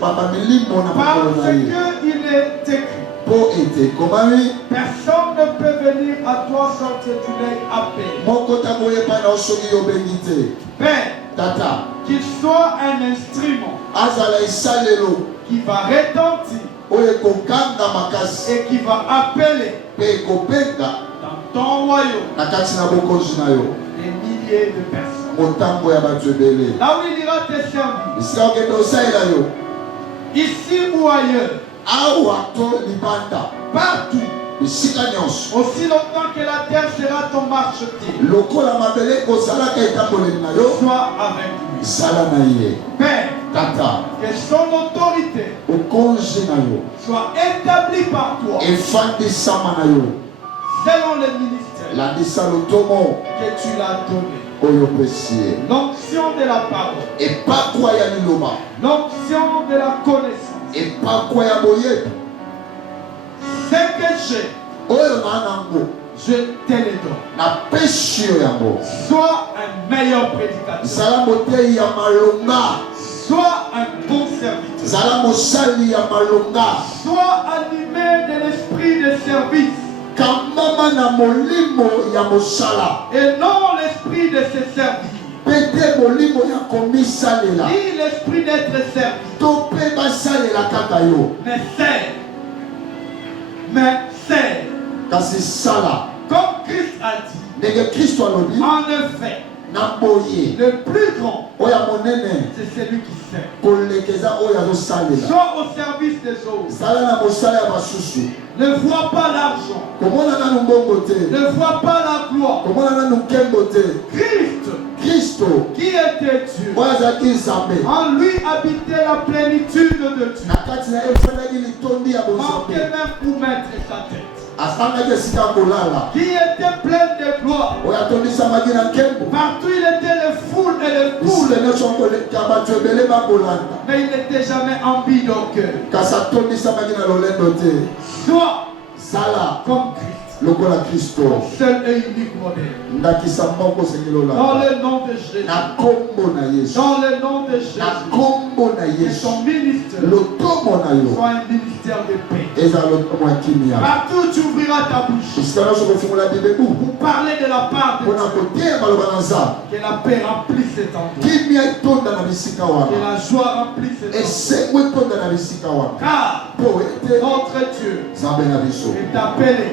bamilimo na Parce makolo na ye qu'il est écrit. mpo ete ekomami Personne ne peut venir venir à toi sans que tu l'aies appelé. Père, Tata, qu'il soit un instrument azala esalelo qui va retentir oyo ekokanga makasi et qui va appeler mpe ekobenga dans ton royaume na kati na bokonzi na yo des milliers de personnes. motango ya bato ebele Là où il ira te servir, esika okende osalela yo ici ou ailleurs, awa to libanda partout, bisika nyonso aussi longtemps que la terre sera ton marchepied, lokola mabele ekozalaka etamboleli na yo sois avec lui. sala na ye Père, tata que son autorité okonzi na yo soit établie par toi efandisama na yo selon le ministère landisa lotomo que tu l'as donné. oyo opesi ye L'onction de la parole, epakwa ya liloba l'onction de la connaissance. epakwa ya boyebi Ce que j'ai, oyo naa nango je te le donne. napesi yo yango Sois un meilleur prédicateur. zala motei ya malonga Sois un bon serviteur. zala mosali ya malonga Sois animé de l'esprit de service kambama na molimo ya mosala et non l'esprit de se servir. mpe te molimo ya komisalela Ni l'esprit d'être servi, to mpe basalela kaka yo mais sert. Mais sert. kasi sala Comme Christ a dit, ndenge kristo alobi en effet, na boye le plus grand, oyo ya monene c'est celui qui sert. kolekeza oyo azosalela Sois au service des autres. zala na mosala ya basusu Ne vois pas l'argent. komona nanu mbongo te Ne vois pas la gloire. komona nanu nkembo te Christ, kristo qui était Dieu, oyo azalaki nzambe en lui habitait la plénitude de Dieu. na kati na ye efandaki litondi ya Manquait bozambe même pour mettre sa tête. afandaki esika kolala Qui était plein de gloire. oyo atondisamaki na nkembo Partout il était le foule et le foule. bisika nyonso koleka bato ebele bakolanda Mais il n'était jamais ambi d'orgueil. kasi atondisamaki na lolendo te Sois zala comme Christ. lokola kristo Seul et unique modèle. ndakisa moko osengeli Dans olanda le nom de Jésus. na kombo na yesu Dans le nom de na Jésus. kombo na Que yesu ton ministère lotomo na yo soit un ministère de paix. ezala lotomo ya kimia Partout tu ouvriras ta bouche esika nyonso kofungola bibebu pour parler de la part de mpona Dieu. koteya maloba na nzambe Que la paix remplisse cet endroit. kimia etonda na bisika Que wana la joie remplisse cet endroit. esengo etonda na bisika wana Car mpo ete notre Dieu nzambe na biso est appelé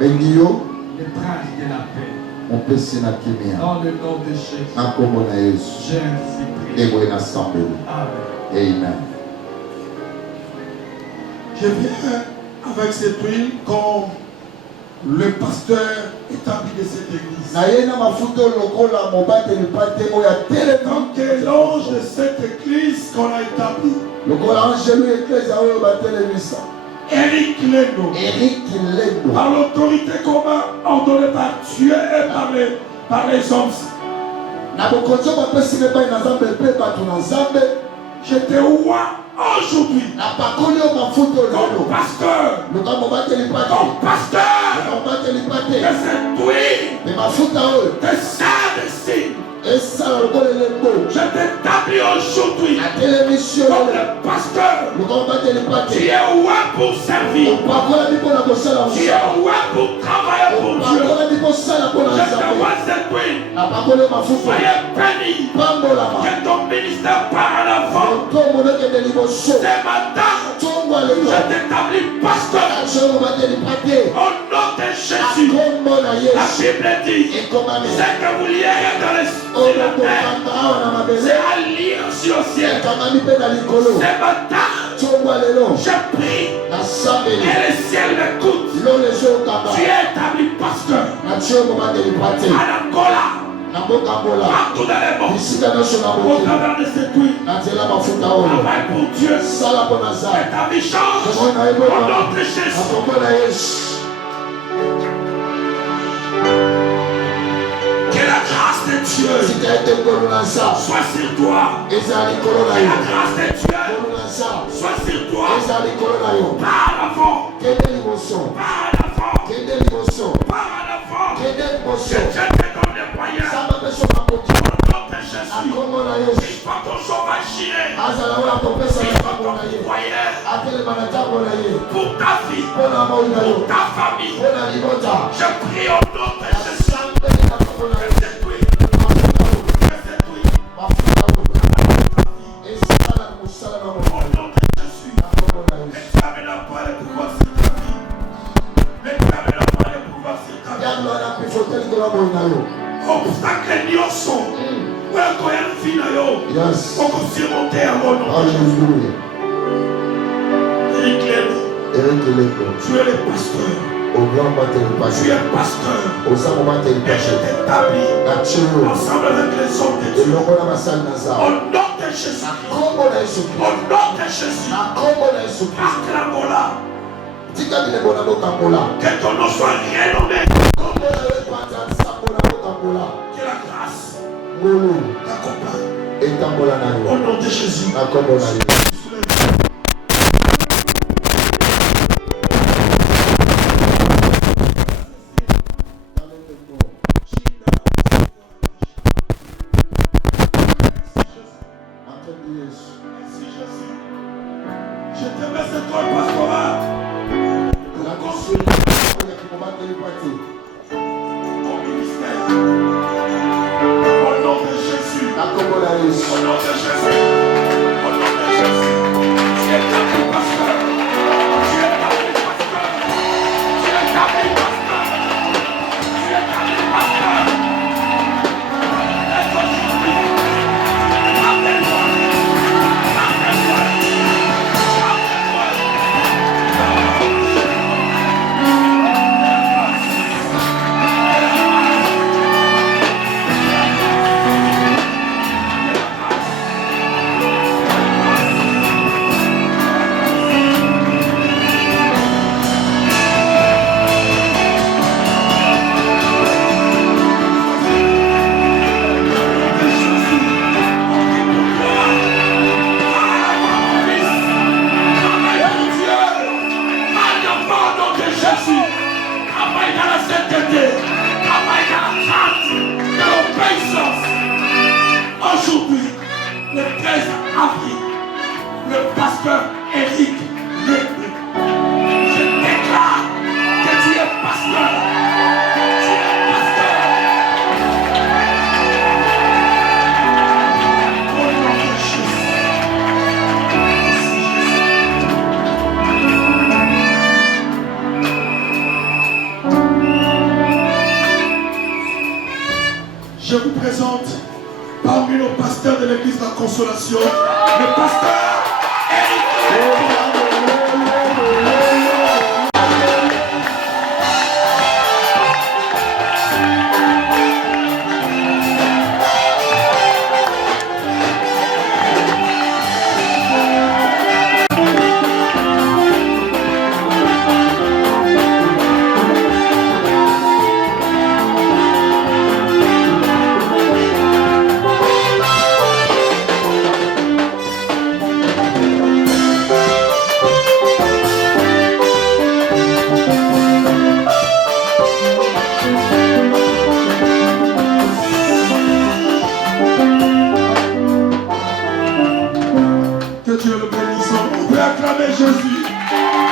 bengi yo le prince de la paix. mopesi na kimia Dans le nom de Jésus. na kombo na yesu J'ai ainsi prié. eboye na sambeli Amen. amen. Je viens avec cette huile comme le pasteur établi de cette église. naye na mafuta lokola mobateli pate oyo atelema Donc, l'ange de cette église qu'on a établie, lokola angelu eklezia oyo batelemisa Eric Leno, erik lendo par l'autorité qu'on m'a ordonnée par Dieu et par les hommes, na bokonzi oyo bapesi epai na nzambe mpe bato na nzambe je te vois aujourd'hui napakoli yo mafuta oyo comme lelo pasteur, luka mobateli pate comme pasteur luka mobateli de pate cette huile, me mafuta oyo de ça de signe. esala lokola elembo Je t'établis aujourd'hui atelemisi yo comme lelo le pasteur. luka mobateli Tu pate es roi pour servir. opakolami mpona kosala Tu es mosala roi pour travailler pour Dieu. opakolami kosala mpona Je te nzambe vois cette huile. napakoli yo mafuta Soyez bénis. pambolama Que ton ministère part en avant. ntongo nokende liboso Ce matin, ntongo je lelo t'établis pasteur. aso mobateli pate Au nom de Jésus. kombo na La yesu Bible dit, ekomami ce que vous liez dans les oyo sur la terre, kokanga awa na mabele c'est à lire sur le ciel. ekamami mpe na likolo Ce matin, ntongo lelo je prie nasambeli et le ciel m'écoute. lolo ezokanga Tu es établi pasteur. na tio mobateli pate À Angola, na mboka mbola partout dans les mondes. bisika nyonso na Au mokili travers de cette huile, na nzela mafuta oyo travaille pour Dieu. sala mpo na Et nzambe ta vie change. komona Au ebona nom de na Jésus. kombo na yesu Que la grâce de Dieu sika ete nkolo na nzambe soit sur toi. ezala likolo na Que yo la grâce de Dieu nkolo na nzambe soit sur toi. ezala likolo na yo Par avant. kende liboso Par avant. kende liboso Par avant. kende Que liboso Dieu te donne les moyens. nzambe apeso makoki Au nom de na Jésus. kombo na yesu Il faut qu'on soit continuer azala oyo akopesa likambo na ye croyant atelema na ntango na ye pour ta vie, mpo na moi na yo pour ta famille. mpo na libota Je prie au nom de Jésus. asambeli na ntango na ye Fais-toi, mafuta oyo fais-toi. mafuta oyo esala na mosala na Au mokolo nom de Jésus. na nkombo na yesu N'examine pas le pouvoir sur ta vie. N'examine pas le pouvoir sur ta vie. yango wana pifote likolo moi na yo Obstacle nyonso. Oyo koya vie na yo. yes Okosurmonter yango au nom de Jésus. alléluia Eric Lelo, Eric Leko tu es le pasteur. au grand batteur Tu passé es pasteur. au sang batteur Et je passé t'établis na tiro ensemble avec les hommes de Dieu. elongo na basali na Au zao nom de Jésus. na nkombo na yesu Au kristo nom de Jésus. na nkombo na yesu kristo Acclame-la. tika bilembo na bokambola Que ton nom soit renommé. nkombo na yo epanza nsambo na bokambola Que la grâce ngolu t'accompagne. etambola na Au yo nom de Jésus. na nkombo na yo Merci Jésus. Je te mets cette école pastorale. Au ministère. Au nom de Jésus. Au nom de Jésus. Au nom de Jésus. Tu es établi pasteur. Tu es établi pasteur. Tu es établi pasteur. Tu es établi pasteur. Et aujourd'hui, rappelle-toi. Rappelle-toi. Aujourd'hui, le 13 avril, le pasteur Eric Leko, je déclare que tu es pasteur. Tu es pasteur. Au nom de Jésus. Je vous présente parmi nos pasteurs de l'église de la Consolation, le pasteur Eric Leko. Que Dieu le bénisse. On peut acclamer Jésus.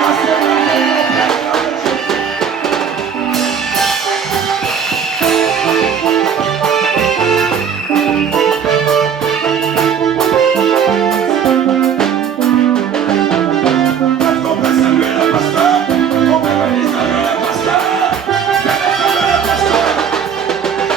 Assez merveilleux, on peut acclamer Jésus. Est-ce qu'on peut saluer le pasteur? On peut venir saluer le pasteur. Venez saluer le pasteur.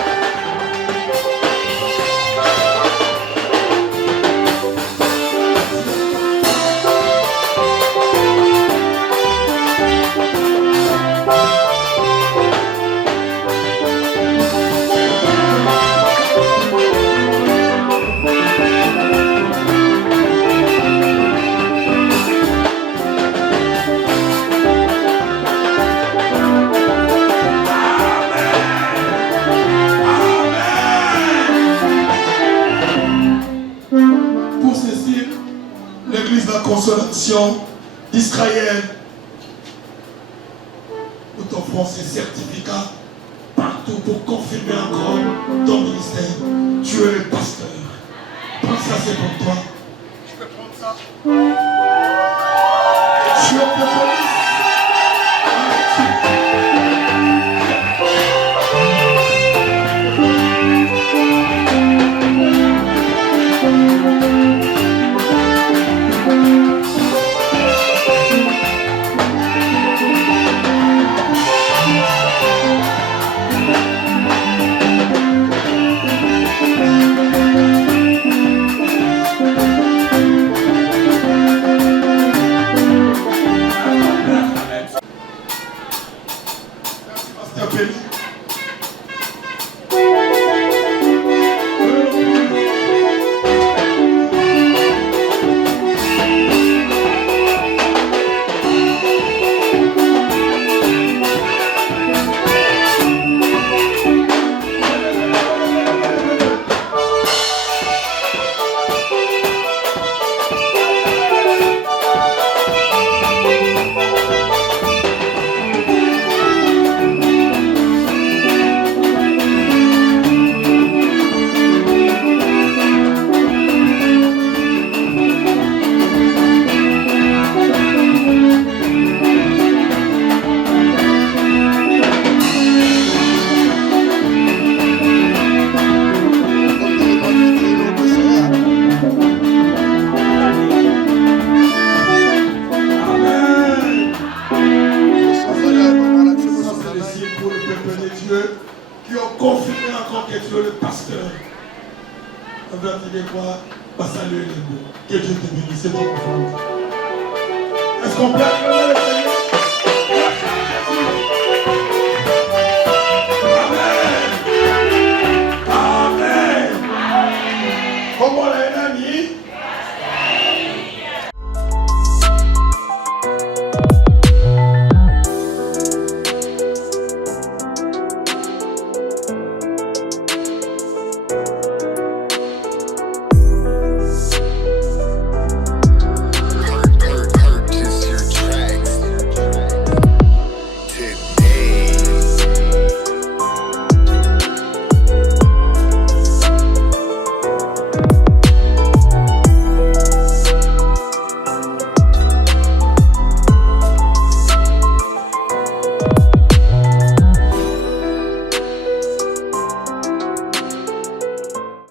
Pour ceci, l'église de la Consolation d'Israël, nous t'offrons ces certificats partout pour confirmer encore ton ministère. Tu es le pasteur. Prends ça, c'est pour toi. peux prendre ça. Dieu te bénisse. Que Dieu te bénisse, c'est ton offrande. Est-ce qu'on peut acclamer le Seigneur? Amen. Amen. Comme on l'a dit,